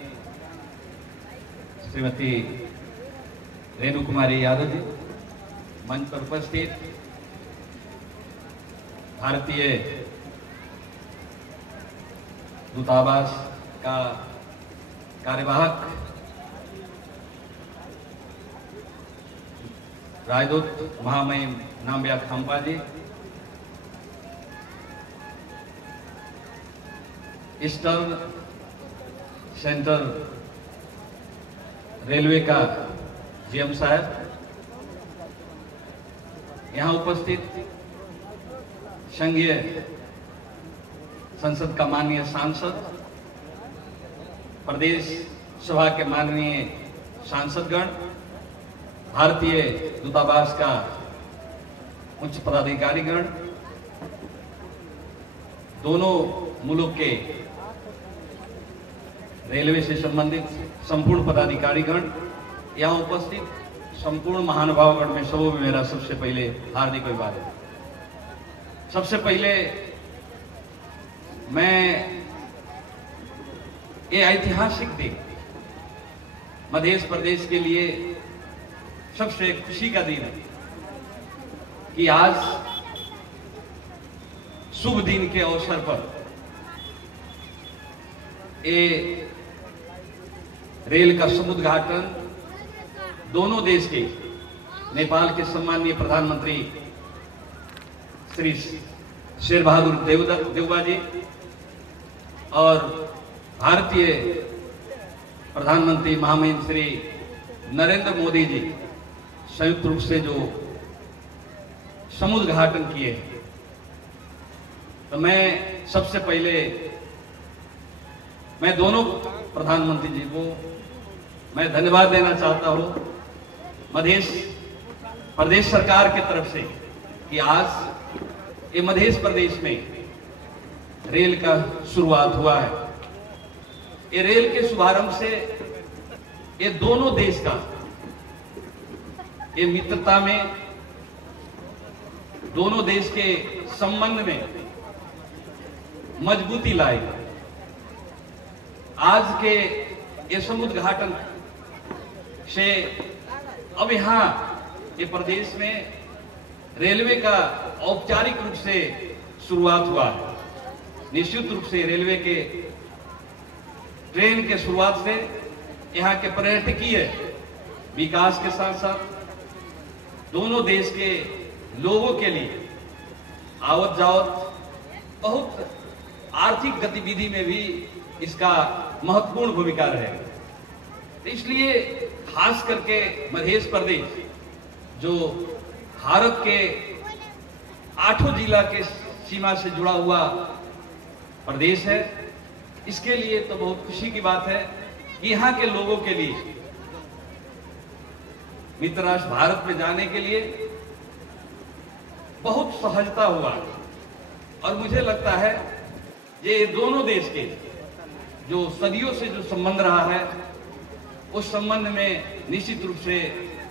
श्रीमती रेणु कुमारी यादव जी, मंच पर उपस्थित भारतीय दूतावास का कार्यवाहक राजदूत महामहिम नाम्बिया खाम्पा जी, ईस्टर्न सेंट्रल रेलवे का जीएम साहब, यहाँ उपस्थित संघीय संसद का माननीय सांसद, प्रदेश सभा के माननीय सांसदगण, भारतीय दूतावास का उच्च पदाधिकारीगण, दोनों मुल्क के रेलवे से संबंधित संपूर्ण पदाधिकारीगण, यहाँ उपस्थित संपूर्ण महानुभावगण में सबों में मेरा सबसे पहले हार्दिक अभिवादन। सबसे पहले मैं ये ऐतिहासिक दिन मध्य प्रदेश के लिए सबसे खुशी का दिन है कि आज शुभ दिन के अवसर पर ये रेल का समुद्घाटन दोनों देश के, नेपाल के सम्माननीय प्रधानमंत्री श्री शेर बहादुर देउबा जी और भारतीय प्रधानमंत्री महामहिम श्री नरेंद्र मोदी जी संयुक्त रूप से जो समुद्घाटन किए, तो मैं सबसे पहले मैं दोनों प्रधानमंत्री जी को मैं धन्यवाद देना चाहता हूं मध्य प्रदेश सरकार की तरफ से कि आज ये मध्य प्रदेश में रेल का शुरुआत हुआ है। ये रेल के शुभारंभ से ये दोनों देश का ये मित्रता में, दोनों देश के संबंध में मजबूती लाएगा। आज के ये समुद्घाटन से अब यहाँ ये प्रदेश में रेलवे का औपचारिक रूप से शुरुआत हुआ है। निश्चित रूप से रेलवे के ट्रेन के शुरुआत से यहाँ के पर्यटकीय विकास के साथ साथ दोनों देश के लोगों के लिए आवत जावत बहुत आर्थिक गतिविधि में भी इसका महत्वपूर्ण भूमिका रहेगा। इसलिए खास करके मध्य प्रदेश जो भारत के 8 जिला के सीमा से जुड़ा हुआ प्रदेश है, इसके लिए तो बहुत खुशी की बात है कि यहाँ के लोगों के लिए मित्र राष्ट्र भारत में जाने के लिए बहुत सहजता हुआ और मुझे लगता है ये दोनों देश के जो सदियों से जो संबंध रहा है उस संबंध में निश्चित रूप से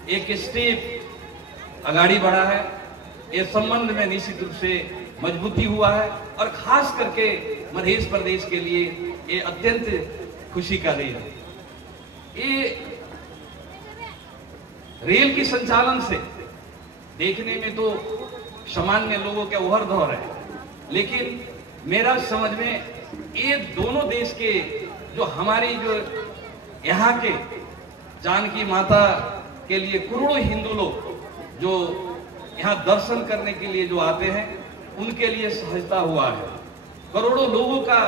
एक स्टेप आगाड़ी बढ़ा है। ये संबंध में निश्चित रूप से मजबूती हुआ है और खास करके मध्य प्रदेश के लिए ये अत्यंत खुशी का दिन है। ये रेल की संचालन से देखने में तो सामान्य लोगों के उहर दौर है, लेकिन मेरा समझ में ये दोनों देश के जो हमारी जो यहाँ के जानकी माता के लिए करोड़ों हिंदू लोग जो यहाँ दर्शन करने के लिए जो आते हैं, उनके लिए सहजता हुआ है, करोड़ों लोगों का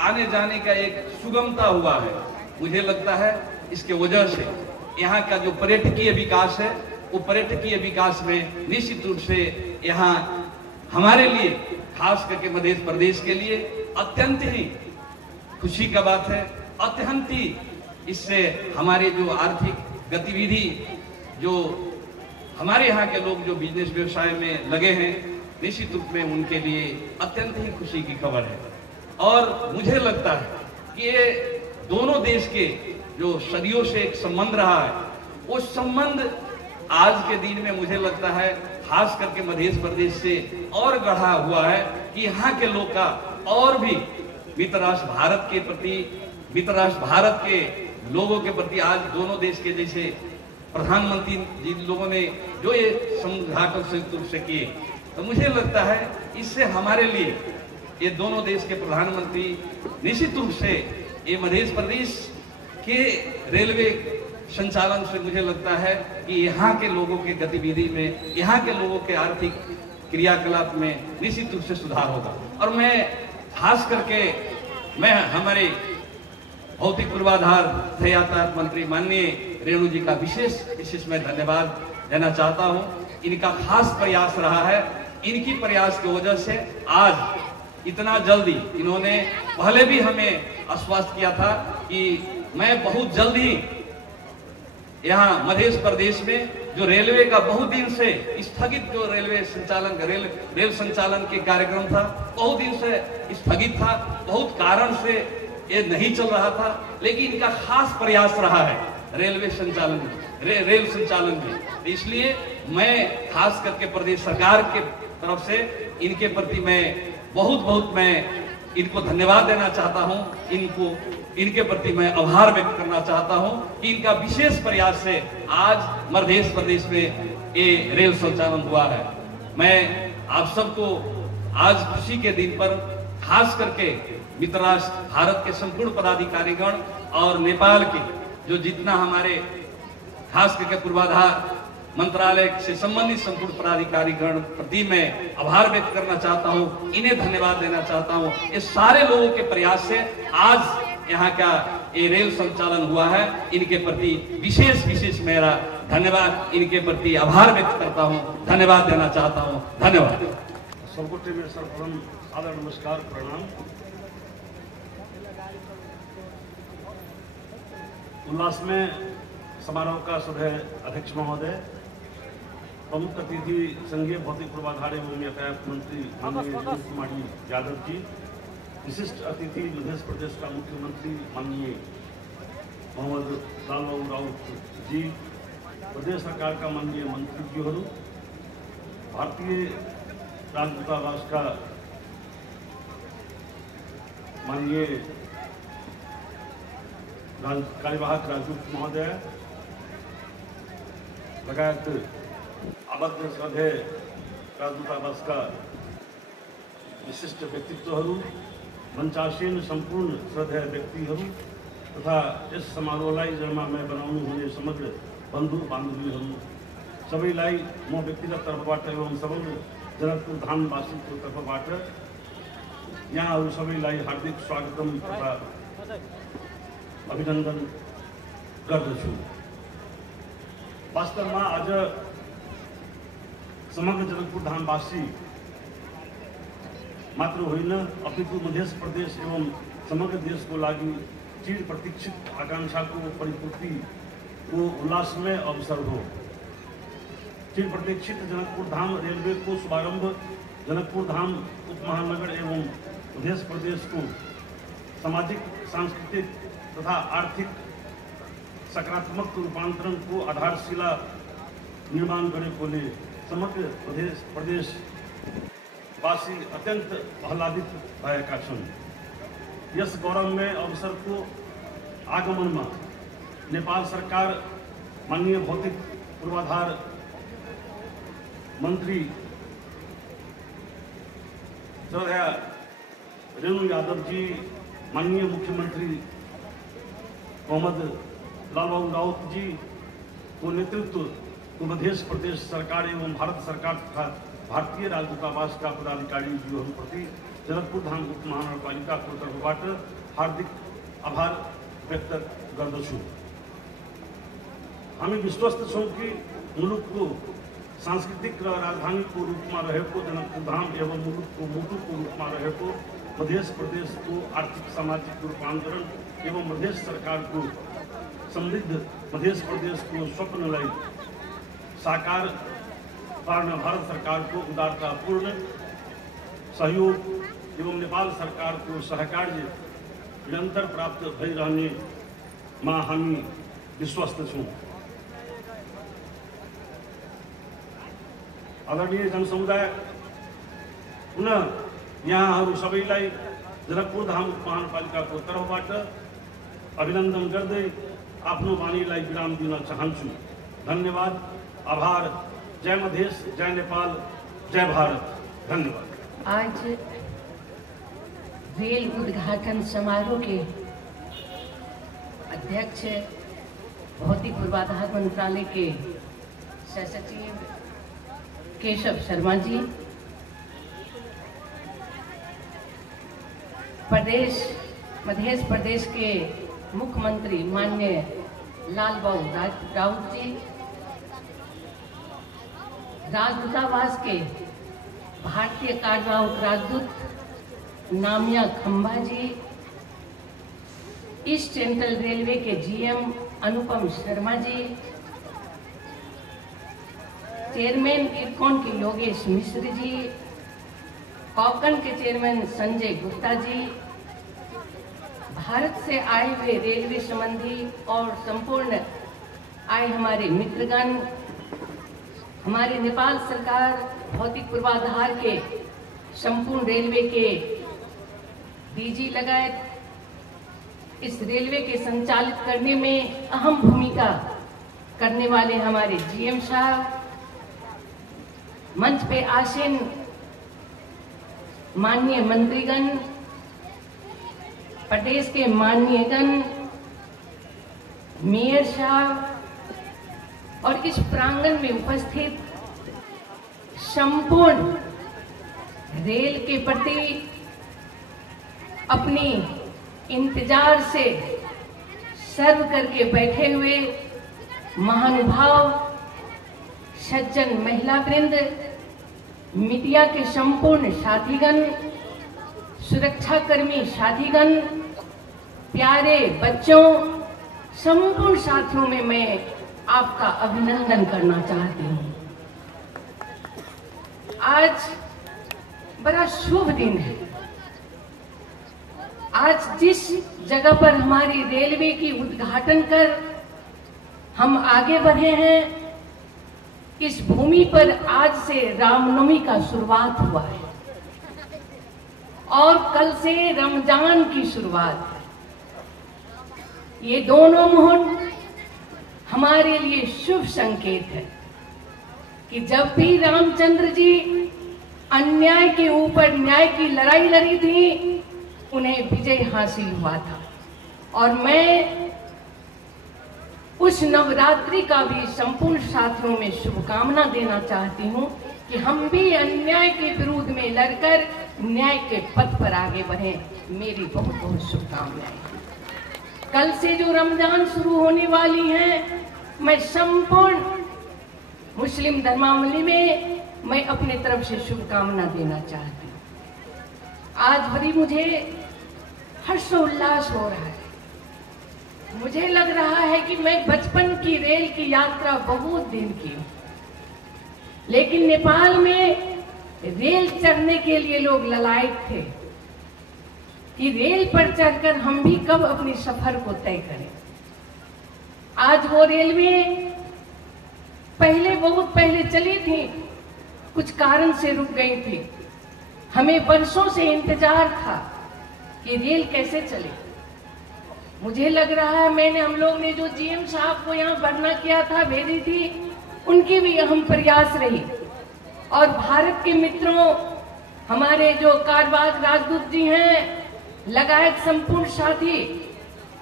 आने जाने का एक सुगमता हुआ है। मुझे लगता है इसके वजह से यहाँ का जो पर्यटकीय विकास है, वो पर्यटकीय विकास में निश्चित रूप से यहाँ हमारे लिए, खास करके मध्य प्रदेश के लिए अत्यंत ही खुशी का बात है। अत्यंत ही इससे हमारे जो आर्थिक गतिविधि, जो हमारे यहाँ के लोग जो बिजनेस व्यवसाय में लगे हैं, निश्चित रूप में उनके लिए अत्यंत ही खुशी की खबर है। और मुझे लगता है कि ये दोनों देश के जो सदियों से एक संबंध रहा है, वो संबंध आज के दिन में मुझे लगता है खास करके मध्य प्रदेश से और गढ़ा हुआ है कि यहाँ के लोग का और भी मित्र राष्ट्र भारत के प्रति, मित्र राष्ट्र भारत के लोगों के प्रति आज दोनों देश के जैसे प्रधानमंत्री जिन लोगों ने जो ये उद्घाटन संयुक्त रूप से किए, तो मुझे लगता है इससे हमारे लिए ये दोनों देश के प्रधानमंत्री निश्चित रूप से ये मध्य प्रदेश के रेलवे संचालन से मुझे लगता है कि यहाँ के लोगों के गतिविधि में, यहाँ के लोगों के आर्थिक क्रियाकलाप में निश्चित रूप से सुधार होगा। और मैं खास करके हमारे भौतिक पूर्वाधार यातायात मंत्री माननीय रेणु जी का विशेष मैं धन्यवाद देना चाहता हूँ। इनका खास प्रयास रहा है, इनकी प्रयास की वजह से आज इतना जल्दी, इन्होंने पहले भी हमें आश्वस्त किया था कि मैं बहुत जल्द ही यहाँ मध्य प्रदेश में जो रेलवे का बहुत दिन से स्थगित जो रेलवे संचालन रेल संचालन के कार्यक्रम था, बहुत दिन से स्थगित था, बहुत कारण से ये नहीं चल रहा था, लेकिन इनका खास प्रयास रहा है रेलवे संचालन रेल संचालन में। इसलिए मैं खास करके प्रदेश सरकार के तरफ से इनके प्रति मैं बहुत मैं इनको धन्यवाद देना चाहता हूं। इनके प्रति मैं आभार व्यक्त करना चाहता हूं कि इनका विशेष प्रयास से आज मध्य प्रदेश में ये रेल संचालन हुआ है। मैं आप सबको आज खुशी के दिन पर खास करके मित्र राष्ट्र भारत के संपूर्ण पदाधिकारीगण और नेपाल के जो जितना हमारे खास करके पूर्वाधार मंत्रालय से संबंधित संपूर्ण पदाधिकारीगण प्रति मैं आभार व्यक्त करना चाहता हूं, इन्हें धन्यवाद देना चाहता हूं। ये सारे लोगों के प्रयास से आज यहाँ का ये रेल संचालन हुआ है। इनके प्रति विशेष मेरा धन्यवाद, इनके प्रति आभार व्यक्त करता हूँ, धन्यवाद देना चाहता हूँ। धन्यवाद। सबको में सर्वप्रथम आदर नमस्कार प्रणाम। उल्लास में समारोह का सदस्य अध्यक्ष महोदय, प्रमुख अतिथि संघीय भौतिक पूर्वाधार एवं यातायात मंत्री माननीय विनोद कुमार यादव जी, विशिष्ट अतिथि मध्य प्रदेश का मुख्यमंत्री माननीय मोहम्मद लाल बाबू राउत जी, प्रदेश सरकार का माननीय मंत्रीज्यूहरू, भारतीय राजदूतावास का माननीय कार्यवाहक राजदूत महोदय लगायत आबद्ध श्रद्धेय राजदूतावास का विशिष्ट व्यक्तित्वहरू, मञ्चासीन सम्पूर्ण श्रद्धेय व्यक्तिहरू तथा यस समारोहलाई जयमामय बनाउनु हुने समग्र बन्धु बान्धवीहरू सबैलाई म व्यक्तिगत तर्फबाट एवं समग्र जनकपुर धामवासीको तर्फबाट यहाँहरू सबैलाई हार्दिक स्वागतम तथा अभिनन्दन गर्दछु। वास्तवमा आज समग्र जनकपुर धामवासी मात्र होइन, अपितु मध्य प्रदेश एवं समग्र देश को लागि चिर प्रतीक्षित आकांक्षा को परिपूर्ति को उल्लासमय अवसर हो। चिर प्रतीक्षित जनकपुर धाम रेलवे को शुभारंभ जनकपुर धाम उपमहानगर एवं मध्य प्रदेश को सामाजिक, सांस्कृतिक तथा आर्थिक सकारात्मक रूपांतरण को आधारशिला निर्माण गरेकोले समग्र प्रदेश वासी अत्यंत आह्लादित भएका छन्। यस गौरवमय अवसरको आगमनमा नेपाल सरकार माननीय भौतिक पूर्वाधार मंत्री श्रद्धेय रेणु यादव जी, माननीय मुख्यमंत्री मोहम्मद लाल बाबू राउत जी को नेतृत्व को मध्य प्रदेश सरकार एवं भारत सरकार तथा भारतीय राजदूतावास का पदाधिकारी प्रति जनकपुर धाम उप महानगरपालिका को तर्फबाट हार्दिक आभार व्यक्त गर्दछु। हामी विश्वस्त छौं कि मुलुकको सांस्कृतिक र राजधानीको रूपमा रहेको जनकपुर धाम एवं मुलुकको मुटुको रूपमा रहेको मध्य प्रदेशको आर्थिक सामाजिक रूपान्तरण एवं मध्य सरकारको समृद्ध मध्य प्रदेशको स्वप्नलाई साकार पार्न भारत सरकारको उदारतापूर्ण सहयोग एवं नेपाल सरकारको सहकार्य निरन्तर प्राप्त भइरहनेमा हामी विश्वस्त छौं। आदरणीय जनसमुदाय, पुनः यहाँहरू सबैलाई जनकपुर धाम महानगरपालिकाको तर्फबाट अभिनन्दन गर्दै आफ्नो वाणीलाई विराम दिन चाहन्छु। धन्यवाद, आभार। जय मधेश, जय नेपाल, जय भारत। धन्यवाद। आज रेल उद्घाटन समारोह के अध्यक्ष भौतिक पूर्वाधार मंत्रालय के सचिव केशव शर्मा जी, मध्य प्रदेश के मुख्यमंत्री माननीय लालबाबू राउत जी, राजदूतावास के भारतीय कार्यवाहक राजदूत नामिया खंबा जी, ईस्ट सेंट्रल रेलवे के जीएम अनुपम शर्मा जी, चेयरमैन इरकॉन के योगेश मिश्र जी, कॉकन के चेयरमैन संजय गुप्ता जी, भारत से आए हुए रेलवे संबंधी और संपूर्ण आए हमारे मित्रगण, हमारे नेपाल सरकार भौतिक पूर्वाधार के संपूर्ण रेलवे के डीजी लगायत इस रेलवे के संचालित करने में अहम भूमिका करने वाले हमारे जीएम साहब, मंच पे आसीन माननीय मंत्रीगण, प्रदेश के माननीयगण, मेयर साहब और इस प्रांगण में उपस्थित संपूर्ण रेल के प्रति अपनी इंतजार से सर्व करके बैठे हुए महानुभाव, सज्जन महिला वृंद, मीडिया के संपूर्ण साथीगण, सुरक्षाकर्मी साथीगण, प्यारे बच्चों, संपूर्ण साथियों में मैं आपका अभिनंदन करना चाहती हूँ। आज बड़ा शुभ दिन है। आज जिस जगह पर हमारी रेलवे की उद्घाटन कर हम आगे बढ़े हैं, इस भूमि पर आज से रामनवमी का शुरुआत हुआ है और कल से रमजान की शुरुआत है। ये दोनों मुहूर्त हमारे लिए शुभ संकेत है कि जब भी रामचंद्र जी अन्याय के ऊपर न्याय की लड़ाई लड़ी थी, उन्हें विजय हासिल हुआ था। और मैं उस नवरात्रि का भी संपूर्ण साथियों में शुभकामना देना चाहती हूँ कि हम भी अन्याय के विरुद्ध में लड़कर न्याय के पथ पर आगे बढ़ें। मेरी बहुत बहुत शुभकामनाएं। कल से जो रमजान शुरू होने वाली है, मैं संपूर्ण मुस्लिम धर्मावलंबी में मैं अपने तरफ से शुभकामना देना चाहती हूँ। आज बड़ी मुझे हर्षोल्लास हो रहा है। मुझे लग रहा है कि मैं बचपन की रेल की यात्रा बहुत दिन की हूँ, लेकिन नेपाल में रेल चढ़ने के लिए लोग ललायत थे कि रेल पर चढ़कर हम भी कब अपनी सफर को तय करें। आज वो रेलवे बहुत पहले चली थी, कुछ कारण से रुक गई थी। हमें वर्षों से इंतजार था कि रेल कैसे चले। मुझे लग रहा है हम लोग ने जो जीएम साहब को यहाँ भरना किया था, भेजी थी, उनकी भी अहम प्रयास रही। और भारत के मित्रों, हमारे जो कार्यवाहक राजदूत जी हैं, लगायत संपूर्ण साथी,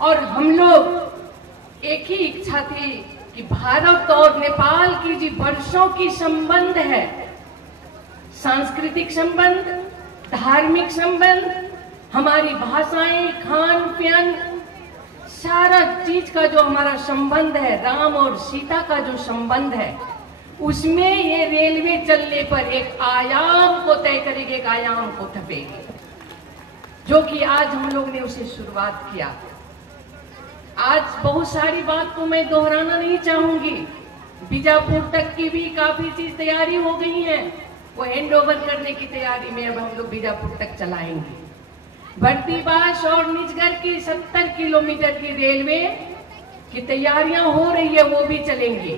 और हम लोग एक ही इच्छा थी कि भारत और नेपाल की जो वर्षों की संबंध है, सांस्कृतिक संबंध, धार्मिक संबंध, हमारी भाषाएं, खान पान, सारा चीज का जो हमारा संबंध है, राम और सीता का जो संबंध है, उसमें ये रेलवे चलने पर एक आयाम को तय करेगी, एक आयाम को थपेगी, जो कि आज हम लोग ने उसे शुरुआत किया। आज बहुत सारी बात को मैं दोहराना नहीं चाहूंगी। बीजापुर तक की भी काफी चीज तैयारी हो गई है, वो हैंड ओवर करने की तैयारी में अब हम लोग बीजापुर तक चलाएंगे। बर्दीबास और निजगढ़ की 70 किलोमीटर की रेलवे की तैयारियां हो रही है, वो भी चलेंगी।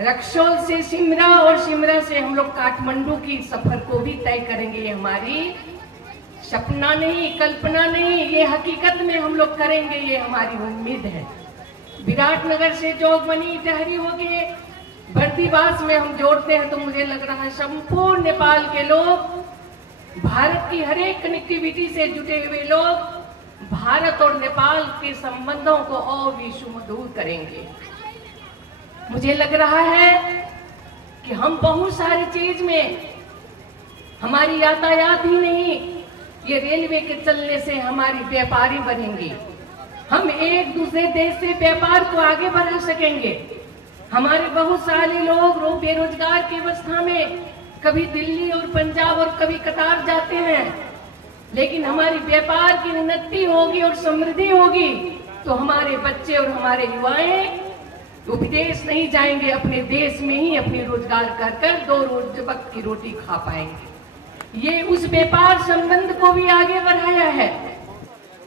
रक्सौल से शिमला और शिमला से हम लोग काठमांडू की सफर को भी तय करेंगे। ये हमारी सपना नहीं, कल्पना नहीं, ये हकीकत में हम लोग करेंगे, ये हमारी उम्मीद है। विराटनगर से जोगबनी, टहरी हो गए, बर्दीबास में हम जोड़ते हैं तो मुझे लग रहा है संपूर्ण नेपाल के लोग, भारत की हर एक कनेक्टिविटी से जुटे हुए लोग भारत और नेपाल के संबंधों को और भी सुमधुर करेंगे। मुझे लग रहा है कि हम बहुत सारी चीज में, हमारी यातायात ही नहीं, ये रेलवे के चलने से हमारी व्यापारी बनेंगी। हम एक दूसरे देश से व्यापार को आगे बढ़ा सकेंगे। हमारे बहुत सारे लोग बेरोजगार की अवस्था में कभी दिल्ली और पंजाब और कभी कतार जाते हैं, लेकिन हमारी व्यापार की उन्नति होगी और समृद्धि होगी तो हमारे बच्चे और हमारे युवाएं वो विदेश नहीं जाएंगे, अपने देश में ही अपनी रोजगार कर कर 2 रोज वक्त की रोटी खा पाएंगे। ये उस व्यापार संबंध को भी आगे बढ़ाया है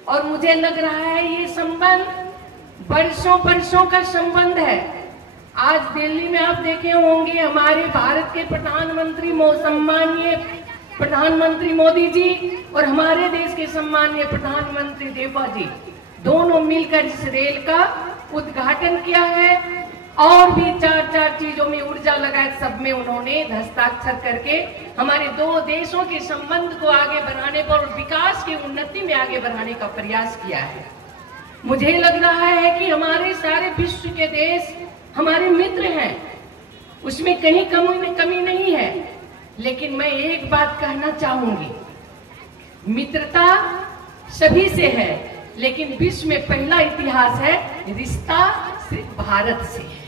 और मुझे लग रहा है ये संबंध वर्षों का संबंध है। आज दिल्ली में आप देखे होंगे हमारे भारत के प्रधानमंत्री सम्माननीय प्रधानमंत्री मोदी जी और हमारे देश के सम्माननीय प्रधानमंत्री देवा जी दोनों मिलकर इस रेल का उद्घाटन किया है और भी 4 चीजों में ऊर्जा लगाए, सब में उन्होंने हस्ताक्षर करके हमारे 2 देशों के संबंध को आगे बढ़ाने पर और विकास की उन्नति में आगे बढ़ाने का प्रयास किया है। मुझे लग रहा है कि हमारे सारे विश्व के देश हमारे मित्र हैं, उसमें कहीं कमी नहीं है, लेकिन मैं एक बात कहना चाहूंगी, मित्रता सभी से है, लेकिन विश्व में पहला इतिहास है रिश्ता सिर्फ भारत से है।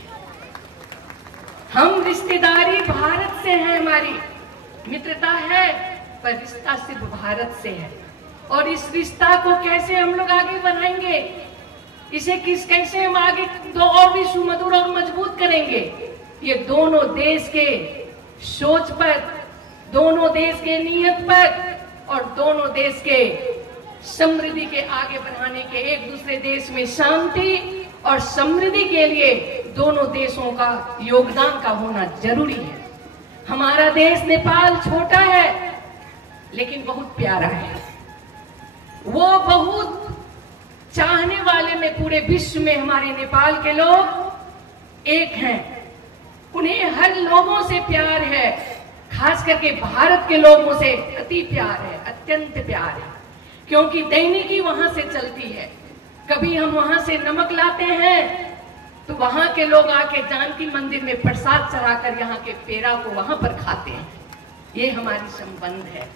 हम रिश्तेदारी भारत से है, हमारी मित्रता है, पर रिश्ता सिर्फ भारत से है। और इस रिश्ता को कैसे हम लोग आगे बढ़ाएंगे, इसे कैसे हम आगे और भी सुमधुर और मजबूत करेंगे, ये दोनों देश के सोच पर, दोनों देश के नियत पर और दोनों देश के समृद्धि के आगे बढ़ाने के, एक दूसरे देश में शांति और समृद्धि के लिए दोनों देशों का योगदान का होना जरूरी है। हमारा देश नेपाल छोटा है लेकिन बहुत प्यारा है, वो बहुत चाहने वाले में पूरे विश्व में हमारे नेपाल के लोग एक हैं, उन्हें हर लोगों से प्यार है, खास करके भारत के लोगों से अति प्यार है, अत्यंत प्यार है, क्योंकि दैनिकी वहां से चलती है। कभी हम वहां से नमक लाते हैं तो वहां के लोग आके जानकी मंदिर में प्रसाद चढ़ाकर यहाँ के पेड़ा को वहां पर खाते हैं। ये हमारी संबंध है।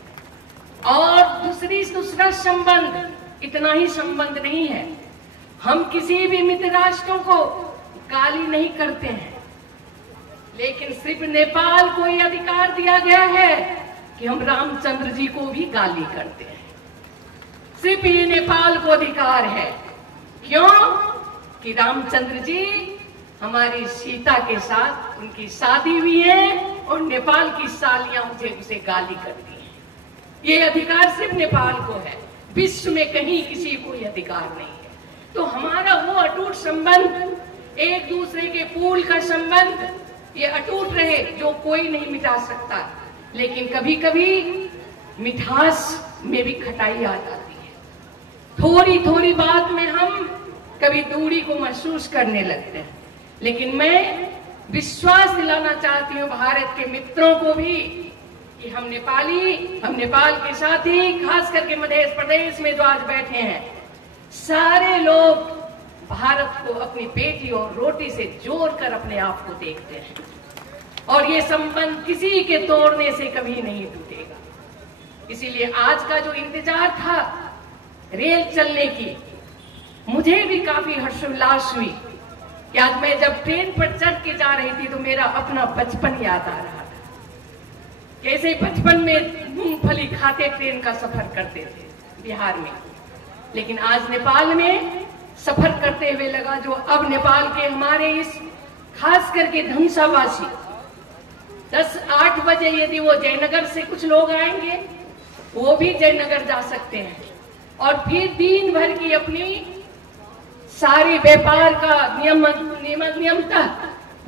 और दूसरा संबंध, इतना ही संबंध नहीं है, हम किसी भी मित्र राष्ट्रों को गाली नहीं करते हैं, लेकिन सिर्फ नेपाल को यह अधिकार दिया गया है कि हम रामचंद्र जी को भी गाली करते हैं। सिर्फ ये नेपाल को अधिकार है। क्यों? कि रामचंद्र जी हमारी सीता के साथ उनकी शादी हुई है और नेपाल की सालियां उसे गाली करती हैं। ये अधिकार सिर्फ नेपाल को है, विश्व में कहीं किसी को ये अधिकार नहीं है। तो हमारा वो अटूट संबंध, एक दूसरे के फूल का संबंध, ये अटूट रहे, जो कोई नहीं मिटा सकता। लेकिन कभी कभी मिठास में भी खटाई आ जाती है, थोड़ी थोड़ी बात में हम कभी दूरी को महसूस करने लगते हैं। लेकिन मैं विश्वास दिलाना चाहती हूँ भारत के मित्रों को भी कि हम नेपाल के साथी, खास करके मध्य प्रदेश में जो आज बैठे हैं, सारे लोग भारत को अपनी बेटी और रोटी से जोड़कर अपने आप को देखते हैं। और ये संबंध किसी के तोड़ने से कभी नहीं टूटेगा। इसीलिए आज का जो इंतजार था रेल चलने की, मुझे भी काफी हर्षोल्लास हुई कि आज मैं जब ट्रेन पर चढ़ के जा रही थी तो मेरा अपना बचपन याद आ रहा था। कैसे बचपन में मूंगफली खाते ट्रेन का सफर करते थे बिहार में, लेकिन आज नेपाल में सफर करते हुए लगा जो अब नेपाल के हमारे इस खास करके धनुषावासी 10-8 बजे यदि वो जयनगर से कुछ लोग आएंगे वो भी जयनगर जा सकते हैं और फिर दिन भर की अपनी सारी व्यापार का नियमतः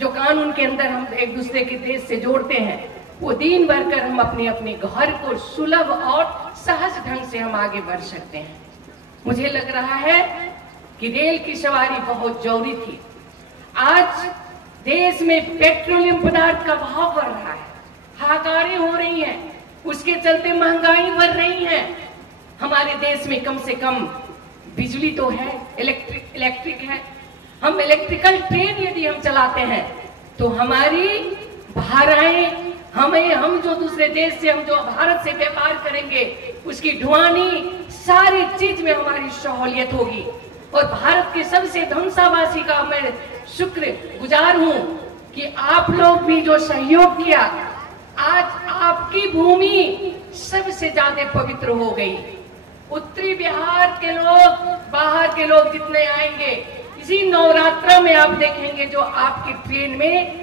जो कानून के अंदर हम एक दूसरे के देश से जोड़ते हैं वो दिन भर कर हम अपने अपने घर को सुलभ और सहज ढंग से हम आगे बढ़ सकते हैं। मुझे लग रहा है कि रेल की सवारी बहुत जरूरी थी। आज देश में पेट्रोलियम पदार्थ का भाव बढ़ रहा है, हाहाकारें हो रही हैं, उसके चलते महंगाई बढ़ रही है। हमारे देश में कम से कम बिजली तो है, इलेक्ट्रिक है। हम इलेक्ट्रिकल ट्रेन यदि हम चलाते हैं तो हमारी भाड़ाएं हम जो दूसरे देश से हम जो भारत से व्यापार करेंगे उसकी ढुआनी सारी चीज में हमारी सहूलियत होगी। और भारत के सबसे धनुषावासी का मैं शुक्र गुजार हूं कि आप लोग भी जो सहयोग किया, आज आपकी भूमि सबसे ज्यादा पवित्र हो गई। उत्तरी बिहार के लोग, बाहर के लोग जितने आएंगे इसी नवरात्र में आप देखेंगे जो आपकी ट्रेन में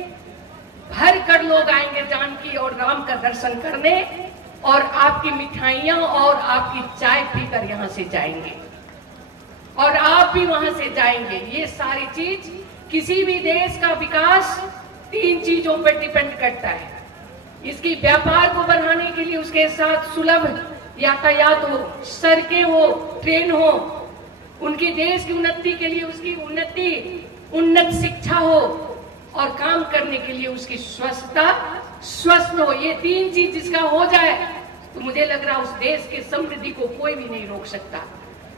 भर कर लोग आएंगे जानकी और राम का दर्शन करने और आपकी मिठाइयां और आपकी चाय पीकर यहाँ से जाएंगे और आप भी वहां से जाएंगे। ये सारी चीज किसी भी देश का विकास 3 चीजों पर डिपेंड करता है। इसकी व्यापार को बढ़ाने के लिए उसके साथ सुलभ यातायात हो, सड़कें हो, ट्रेन हो, उनके देश की उन्नति के लिए उसकी उन्नत शिक्षा हो और काम करने के लिए उसकी स्वस्थ हो। ये 3 चीज जिसका हो जाए तो मुझे लग रहा है उस देश के समृद्धि को कोई भी नहीं रोक सकता।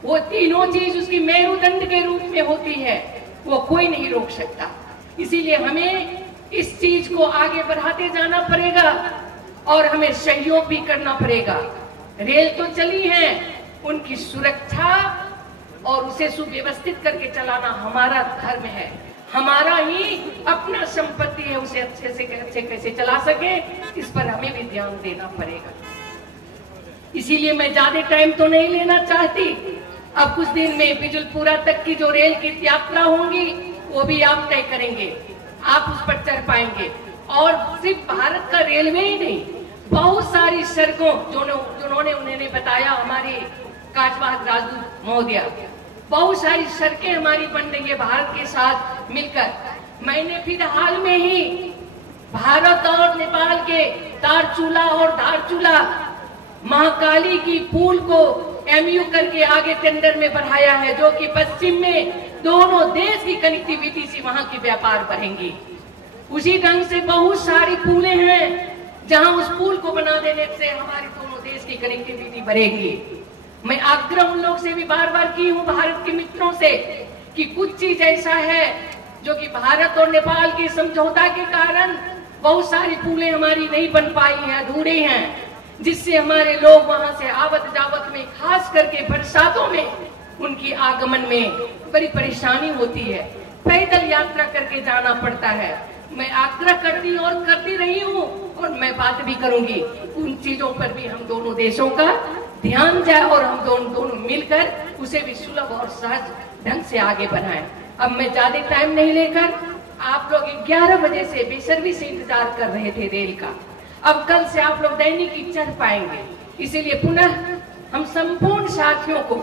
वो तीनों चीज उसकी मेरुदंड के रूप में होती है, वो कोई नहीं रोक सकता। इसीलिए हमें इस चीज को आगे बढ़ाते जाना पड़ेगा और हमें सहयोग भी करना पड़ेगा। रेल तो चली है, उनकी सुरक्षा और उसे सुव्यवस्थित करके चलाना हमारा धर्म है, हमारा ही अपना संपत्ति है। उसे अच्छे से कैसे चला सके इस पर हमें भी ध्यान देना पड़ेगा। इसीलिए मैं ज्यादा टाइम तो नहीं लेना चाहती। अब कुछ दिन में बिजुलपुरा तक की जो रेल की यात्रा होंगी वो भी आप तय करेंगे, आप उस पर चढ़ पाएंगे। और सिर्फ भारत का रेलवे ही नहीं, बहुत सारी सड़कों जिन्होंने उन्होंने बताया हमारे काजवाहक राजदूत महोदय, बहुत सारी सड़कें हमारी बन रही है भारत के साथ मिलकर। मैंने फिर हाल में ही भारत और नेपाल के तारचूला और धारचूला महाकाली की पुल को MU करके आगे टेंडर में बढ़ाया है, जो कि पश्चिम में दोनों देश की कनेक्टिविटी से वहां की व्यापार बढ़ेंगी। उसी ढंग से बहुत सारी पुलें हैं जहां उस पुल को बना देने से हमारे दोनों देश की कनेक्टिविटी बढ़ेगी। मैं आग्रह उन लोग से भी बार बार की हूं, भारत के मित्रों से, कि कुछ चीज ऐसा है जो कि भारत और नेपाल के समझौता के कारण बहुत सारी पुलें हमारी नहीं बन पाई हैं, अधूरे हैं, जिससे हमारे लोग वहां से आवत जावत में, खास करके बरसातों में उनकी आगमन में बड़ी परेशानी होती है, पैदल यात्रा करके जाना पड़ता है। मैं आग्रह करती और करती रही हूँ और मैं बात भी करूंगी, उन चीजों पर भी हम दोनों देशों का ध्यान जाए और हम दोनों मिलकर उसे भी सुलभ और सहज ढंग से आगे बढ़ाएं। अब मैं ज्यादा टाइम नहीं लेकर, आप लोग 11 बजे से बेसब्री से इंतजार कर रहे थे रेल का, अब कल से आप लोग दैनिकी चढ़ पाएंगे। इसीलिए पुनः हम संपूर्ण साथियों को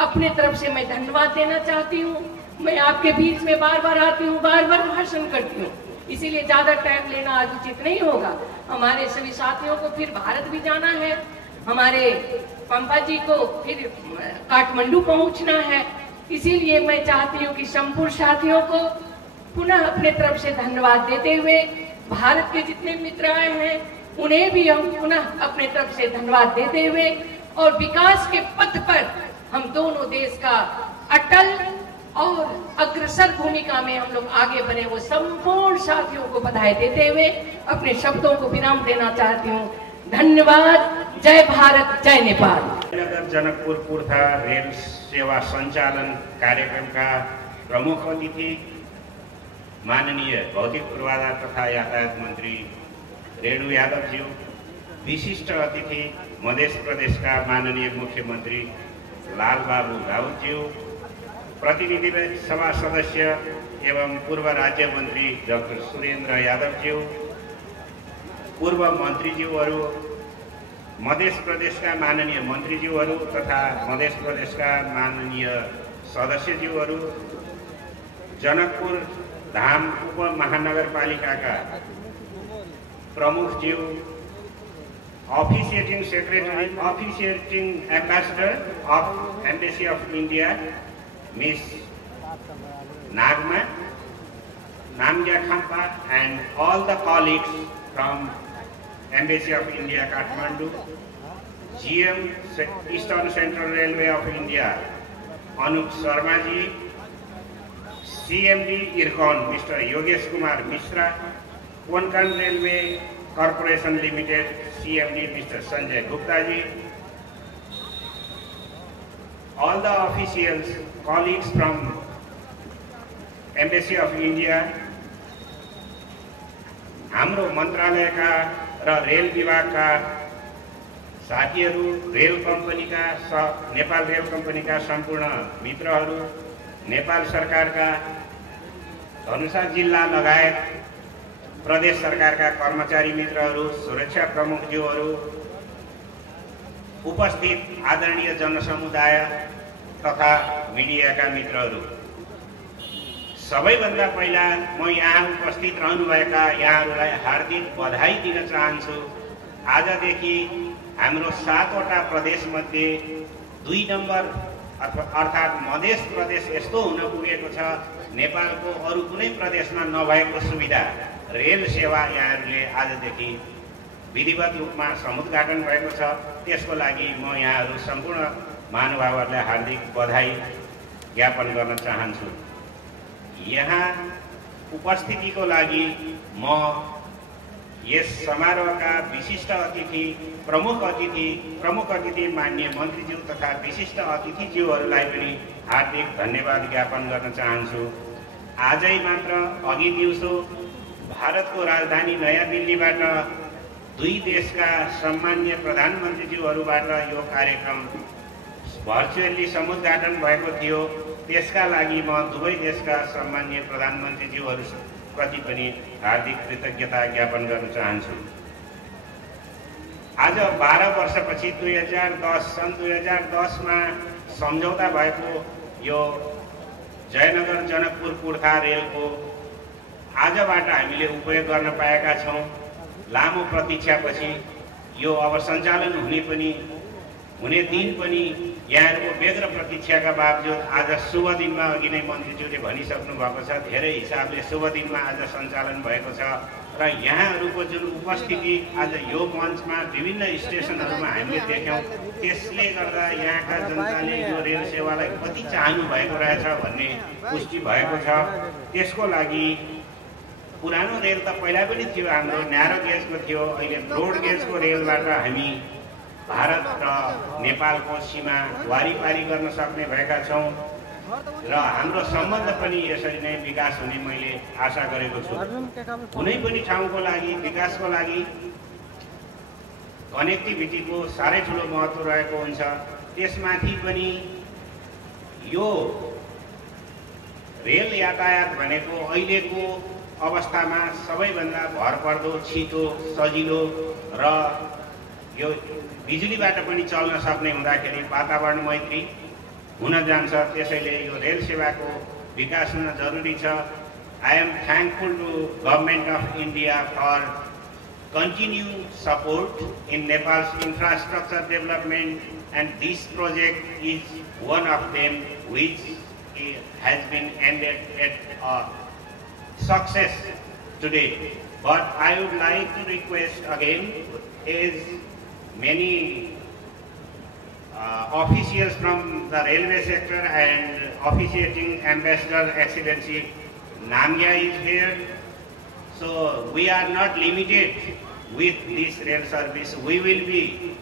अपने तरफ से मैं धन्यवाद देना चाहती हूँ। मैं आपके बीच में बार बार आती हूँ, बार बार भाषण करती हूँ, इसीलिए ज्यादा टाइम लेना आज उचित नहीं होगा। हमारे सभी साथियों को फिर भारत भी जाना है, हमारे पंपा जी को फिर काठमांडू पहुंचना है। इसीलिए मैं चाहती हूँ कि संपूर्ण साथियों को पुनः अपने तरफ से धन्यवाद देते हुए, भारत के जितने मित्र आए हैं उन्हें भी हम पुनः अपने तरफ से धन्यवाद देते हुए और विकास के पथ पर हम दोनों देश का अटल और अग्रसर भूमिका में हम लोग आगे बढ़े, वो संपूर्ण साथियों को बधाई देते हुए अपने शब्दों को विराम देना चाहती हूँ। धन्यवाद। जय भारत, जय नेपाल। नगर जनकपुर कुर्था रेल सेवा संचालन कार्यक्रम का प्रमुख अतिथि माननीय भौतिक पूर्वाधार तथा यातायात मंत्री रेणु यादवज्यू, विशिष्ट अतिथि मध्य प्रदेश का माननीय मुख्यमंत्री लालबाबू राउतज्यू, प्रतिनिधि सभा सदस्य एवं पूर्व राज्य मंत्री डॉक्टर सुरेंद्र यादवज्यू, पूर्व मंत्रीज्यूहरू, मध्य प्रदेश का माननीय मंत्रीज्यूहरू तथा मध्य प्रदेश का माननीय सदस्यज्यूहरू, जनकपुर धाम उप महानगरपालिका का प्रमुख ज्यू, officiating secretary, officiating ambassador of embassy of India miss Nagma Namgya Khampa and all the colleagues from Embassy of India Kathmandu, GM Eastern Central Railway of India Anup Sharma ji, CMD IRCON Mr. Yogesh Kumar Mishra, Konkan Railway Corporation Limited CMD Mr. Sanjay Gupta ji, all the officials, colleagues from Embassy of India, हाम्रो मन्त्रालयका र rail विभागका साथीहरू, rail कम्पनीका Nepal rail कम्पनीका सम्पूर्ण मित्रहरू, नेपाल सरकारका धनुषा जिल्ला लगायत प्रदेश सरकारका कर्मचारी मित्रहरू, सुरक्षा प्रमुखज्यूहरू, उपस्थित आदरणीय जनसमुदाय तथा मिडियाका मित्रहरू, सबैभन्दा पहिला म यहाँ उपस्थित रहनुभएका यहाँहरूलाई हार्दिक बधाई दिन चाहन्छु। आजदेखि हाम्रो 7 वटा प्रदेशमध्ये 2 नम्बर अर्थात् मध्य प्रदेश यस्तो हुन पुगेको छ, नेपालको अरू कुनै प्रदेशमा नभएको सुविधा रेल सेवा यहाँहरूले आजदेखि विधिवत रूपमा समुद्घाटन भएको छ। त्यसको लागि म यहाँहरू सम्पूर्ण महानुभावहरूलाई हार्दिक बधाई ज्ञापन गर्न चाहन्छु। यहाँ उपस्थितिको लागि म यस समारोहका विशिष्ट अतिथि, प्रमुख अतिथि माननीय मन्त्रीज्यू तथा विशिष्ट अतिथिज्यूहरूलाई पनि हार्दिक धन्यवाद ज्ञापन गर्न चाहन्छु। आजै मात्र अघि दिउँसो भारतको राजधानी नयाँ दिल्लीबाट 2 देशका सम्माननीय प्रधानमन्त्रीज्यूहरूबाट यो कार्यक्रम भर्चुअली समुद्घाटन भएको थियो। त्यसका लागि म दुवै देशका सम्माननीय प्रधानमन्त्रीज्यूहरूप्रति पनि हार्दिक कृतज्ञता ज्ञापन गर्न चाहन्छु। आज 12 वर्षपछि 2010 सन् 2010 मा सम्झौता भएको यो जयनगर जनकपुर कुर्था रेलको आजबाट हामीले उपयोग गर्न पाएका छौँ। लामो प्रतीक्षापछि यो अब सञ्चालन हुने दिन पनि यहाँहरूको व्यग्र प्रतीक्षाका बावजुद आज शुभ दिनमा, अघि नै मन्त्रीज्यूले भनिसक्नु भएको छ, धेरै हिसाबले शुभ दिनमा आज सञ्चालन भएको छ र यहाँहरूको जुन उपस्थिति आज यो मञ्चमा विभिन्न स्टेसनहरूमा हामीले देख्यौँ, त्यसले गर्दा यहाँका जनताले यो रेल सेवालाई कति चाहनु भएको रहेछ भन्ने पुष्टि भएको छ। त्यसको लागि पुरानो रेल त पहिला पनि थियो, हाम्रो न्यारो गेजको थियो, अहिले ब्रोड गेजको रेलबाट हामी भारत र नेपालको सीमा वारिपारी गर्न सक्ने भएका छौँ र हाम्रो सम्बन्ध पनि यसरी नै विकास हुने मैले आशा गरेको छु। कुनै पनि ठाउँको लागि, विकासको लागि कनेक्टिभिटीको साह्रै ठुलो महत्त्व रहेको हुन्छ। त्यसमाथि पनि यो रेल यातायात भनेको अहिलेको अवस्थामा सबैभन्दा भरपर्दो, छिटो, सजिलो र यो बिजुलीबाट पनि चल्न सक्ने हुँदाखेरि वातावरण मैत्री हुन जान्छ। त्यसैले यो रेल सेवाको विकास हुन जरुरी छ। I am thankful to Government of India for continued support in Nepal's infrastructure development, and this project is one of them which has been ended at success today. But I would like to request again, as many officials from the railway sector and officiating Ambassador Excellency Namgyal is here. So we are not limited with this rail service. We will be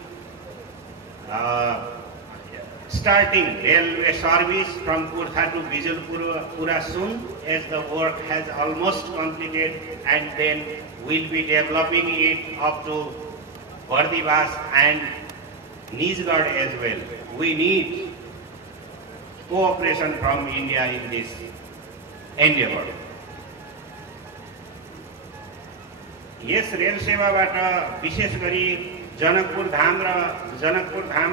starting railway service from Kurtha to Bijulpura soon, as the work has almost completed, and then we'll be developing it up to Bardibas and Nijgarh as well. We need cooperation from India in this endeavor. यस रेल सेवाबाट विशेष गरी जनकपुर धाम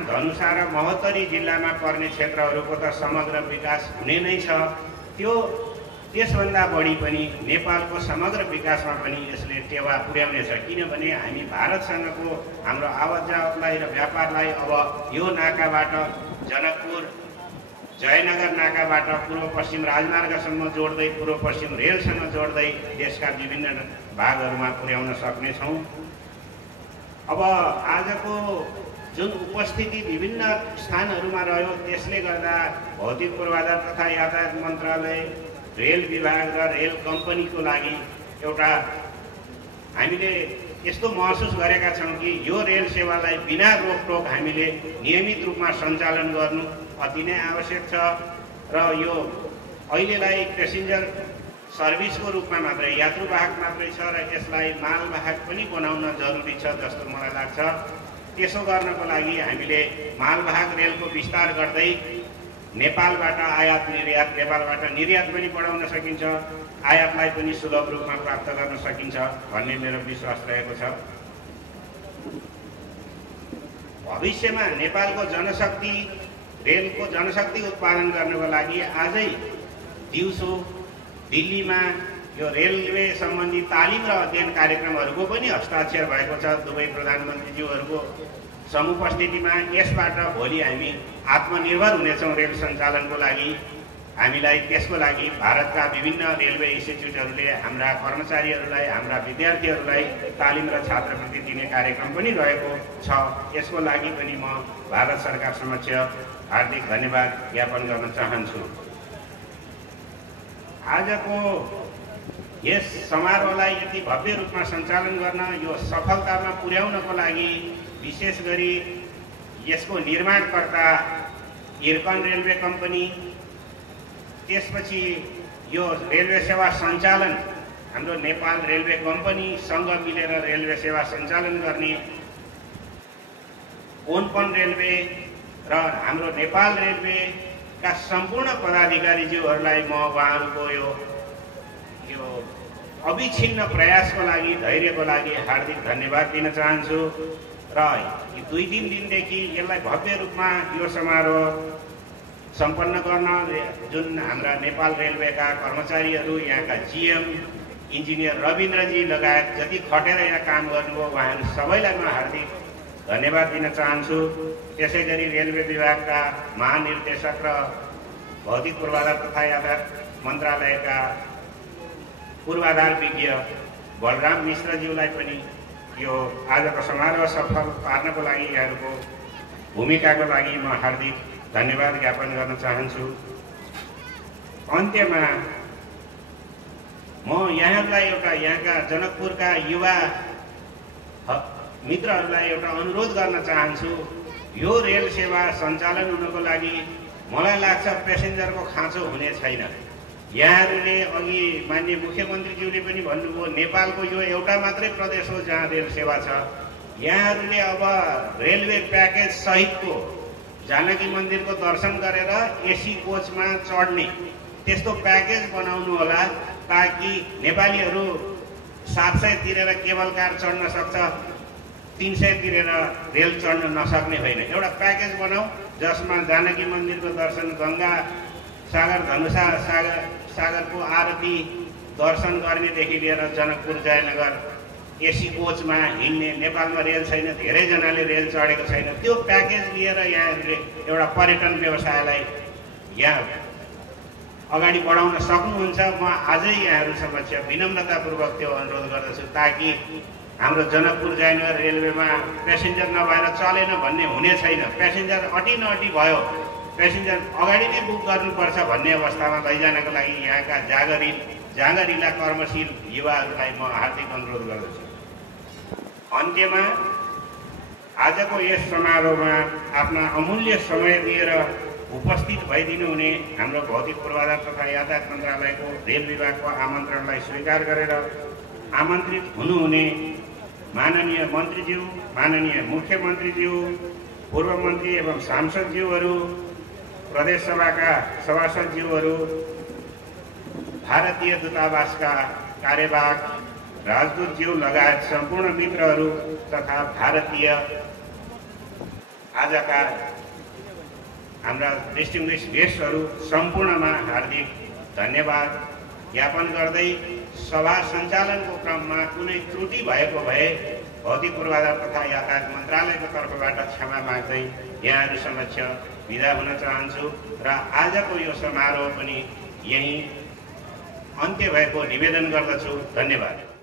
धनुषा र महोत्तरी जिल्लामा पर्ने क्षेत्रहरूको त समग्र विकास हुने नै छ। त्यसभन्दा बढी पनि नेपालको समग्र विकासमा पनि यसले टेवा पुर्याउनेछ, किनभने हामी भारतसँगको हाम्रो आवात-जावतलाई र व्यापारलाई अब यो नाकाबाट जनकपुर जयनगर नाकाबाट पूर्व पश्चिम राजमार्गसम्म जोड्दै पूर्व पश्चिम रेलसँग जोड्दै देशका विभिन्न भागहरूमा पुर्याउन सक्नेछौँ। अब आजको जुन उपस्थिति विभिन्न स्थानहरूमा रह्यो, त्यसले गर्दा भौतिक पूर्वाधार तथा यातायात मन्त्रालय, रेल विभाग र रेल कम्पनीको लागि एउटा हामीले यस्तो महसुस गरेका छौँ कि यो रेल सेवालाई बिना रोकटोक हामीले नियमित रूपमा सञ्चालन गर्नु अति नै आवश्यक छ र यो अहिलेलाई पेसेन्जर सर्भिसको रूपमा मात्रै, यात्रुवाहक मात्रै छ र यसलाई मालवाहक पनि बनाउन जरुरी छ जस्तो मलाई लाग्छ। त्यसो गर्नको लागि हामीले मालवाहक रेलको विस्तार गर्दै नेपालबाट आयात निर्यात, नेपालबाट निर्यात पनि बढाउन सकिन्छ, आयातलाई पनि सुलभ रूपमा प्राप्त गर्न सकिन्छ भन्ने मेरो विश्वास रहेको छ। भविष्यमा नेपालको जनशक्ति, रेलको जनशक्ति उत्पादन गर्नको लागि आजै दिउँसो दिल्लीमा यो रेलवे सम्बन्धी तालिम र अध्ययन कार्यक्रमहरूको पनि हस्ताक्षर भएको छ दुवै प्रधानमन्त्रीज्यूहरूको समुपस्थितिमा। यसबाट भोलि हामी आत्मनिर्भर हुनेछौँ रेल सञ्चालनको लागि। हामीलाई त्यसको लागि भारतका विभिन्न रेलवे इन्स्टिट्युटहरूले हाम्रा कर्मचारीहरूलाई, हाम्रा विद्यार्थीहरूलाई तालिम र छात्रवृत्ति दिने कार्यक्रम पनि रहेको छ। यसको लागि पनि म भारत सरकार समक्ष हार्दिक धन्यवाद ज्ञापन गर्न चाहन्छु। आजको यस समारोहलाई यति भव्य रूपमा सञ्चालन गर्न, यो सफलतामा पुर्याउनको लागि विशेष गरी यसको निर्माणकर्ता इर्कन रेलवे कम्पनी, त्यसपछि यो रेलवे सेवा सञ्चालन हाम्रो नेपाल रेलवे कम्पनीसँग मिलेर रेलवे सेवा सञ्चालन गर्ने कोनपन रेलवे र हाम्रो नेपाल रेलवेका सम्पूर्ण पदाधिकारीज्यूहरूलाई म उहाँहरूको यो अविच्छिन्न प्रयासको लागि, धैर्यको लागि हार्दिक धन्यवाद दिन चाहन्छु। र 2-3 दिनदेखि यसलाई भव्य रूपमा यो समारोह सम्पन्न गर्न जुन हाम्रा नेपाल रेलवेका कर्मचारीहरू, यहाँका जीएम इन्जिनियर रविन्द्रजी लगायत जति खटेर यहाँ काम गर्नुभयो उहाँहरू सबैलाई म हार्दिक धन्यवाद दिन चाहन्छु। त्यसै गरी रेलवे विभागका महानिर्देशक र भौतिक पूर्वाधार तथा यातायात मन्त्रालयका पूर्वाधार विज्ञ बलराम मिश्रज्यूलाई पनि यो आजको समारोह सफल पार्नको लागि यहाँहरूको भूमिकाको लागि म हार्दिक धन्यवाद ज्ञापन गर्न चाहन्छु। अन्त्यमा म यहाँहरूलाई यहाँका जनकपुरका युवा मित्रहरूलाई एउटा अनुरोध गर्न चाहन्छु। यो रेल सेवा सञ्चालन हुनको लागि मलाई लाग्छ पेसेन्जरको खाँचो हुने छैन। यहाँहरूले अघि माननीय मुख्यमन्त्रीज्यूले पनि भन्नुभयो, नेपालको यो एउटा मात्रै प्रदेश हो जहाँ रेल सेवा छ। यहाँहरूले अब रेलवे प्याकेज सहितको जानकी मन्दिरको दर्शन गरेर एसी कोचमा चढ्ने त्यस्तो प्याकेज बनाउनु होला, ताकि नेपालीहरू 700 तिरेर केबल कार चढ्न सक्छ, 300 तिरेर रेल चढ्न नसक्ने होइन। एउटा प्याकेज बनाऊ जसमा जानकी मन्दिरको दर्शन, गङ्गा सागर धनुषा सागरको आरती दर्शन गर्नेदेखि लिएर जनकपुर जयनगर एसी कोचमा हिँड्ने, नेपालमा रेल छैन, धेरैजनाले रेल चढेको छैन, त्यो प्याकेज लिएर यहाँहरूले एउटा पर्यटन व्यवसायलाई यहाँ अगाडि बढाउन सक्नुहुन्छ। म आजै यहाँहरू समक्ष विनम्रतापूर्वक त्यो अनुरोध गर्दछु, ताकि हाम्रो जनकपुर जयनगर रेलवेमा प्यासेन्जर नभएर चलेन भन्ने हुने छैन। प्यासेन्जर अटी नअटी भयो, प्यासेन्जर अगाडि नै बुक गर्नुपर्छ भन्ने अवस्थामा लैजानको लागि यहाँका जाँगरिला कर्मशील युवाहरूलाई म हार्दिक अनुरोध गर्दछु। अन्त्यमा आजको यस समारोहमा आफ्ना अमूल्य समय दिएर उपस्थित भइदिनु हुने हाम्रो भौतिक पूर्वाधार तथा यातायात मन्त्रालयको रेल विभागको आमन्त्रणलाई स्वीकार गरेर आमन्त्रित हुनुहुने माननीय मन्त्रीज्यू, माननीय मुख्यमन्त्रीज्यू, पूर्व मन्त्री एवं सांसदज्यूहरू, प्रदेश सभाका सभासदज्यूहरू, भारतीय दूतावासका कार्यवाहक राजदूतज्यू लगायत सम्पूर्ण मित्रहरू तथा भारतीय आजका हाम्रा डिस्टिङ्ग्विस्ड गेस्टहरू सम्पूर्णमा हार्दिक धन्यवाद ज्ञापन गर्दै सभा सञ्चालनको क्रममा कुनै त्रुटि भएको भए भौतिक पूर्वाधार तथा यातायात मन्त्रालयको तर्फबाट क्षमा माग्दै यहाँहरू समक्ष बिदा हुन चाहन्छु र आजको यो समारोह पनि यही अन्त्य भएको निवेदन गर्दछु। धन्यवाद।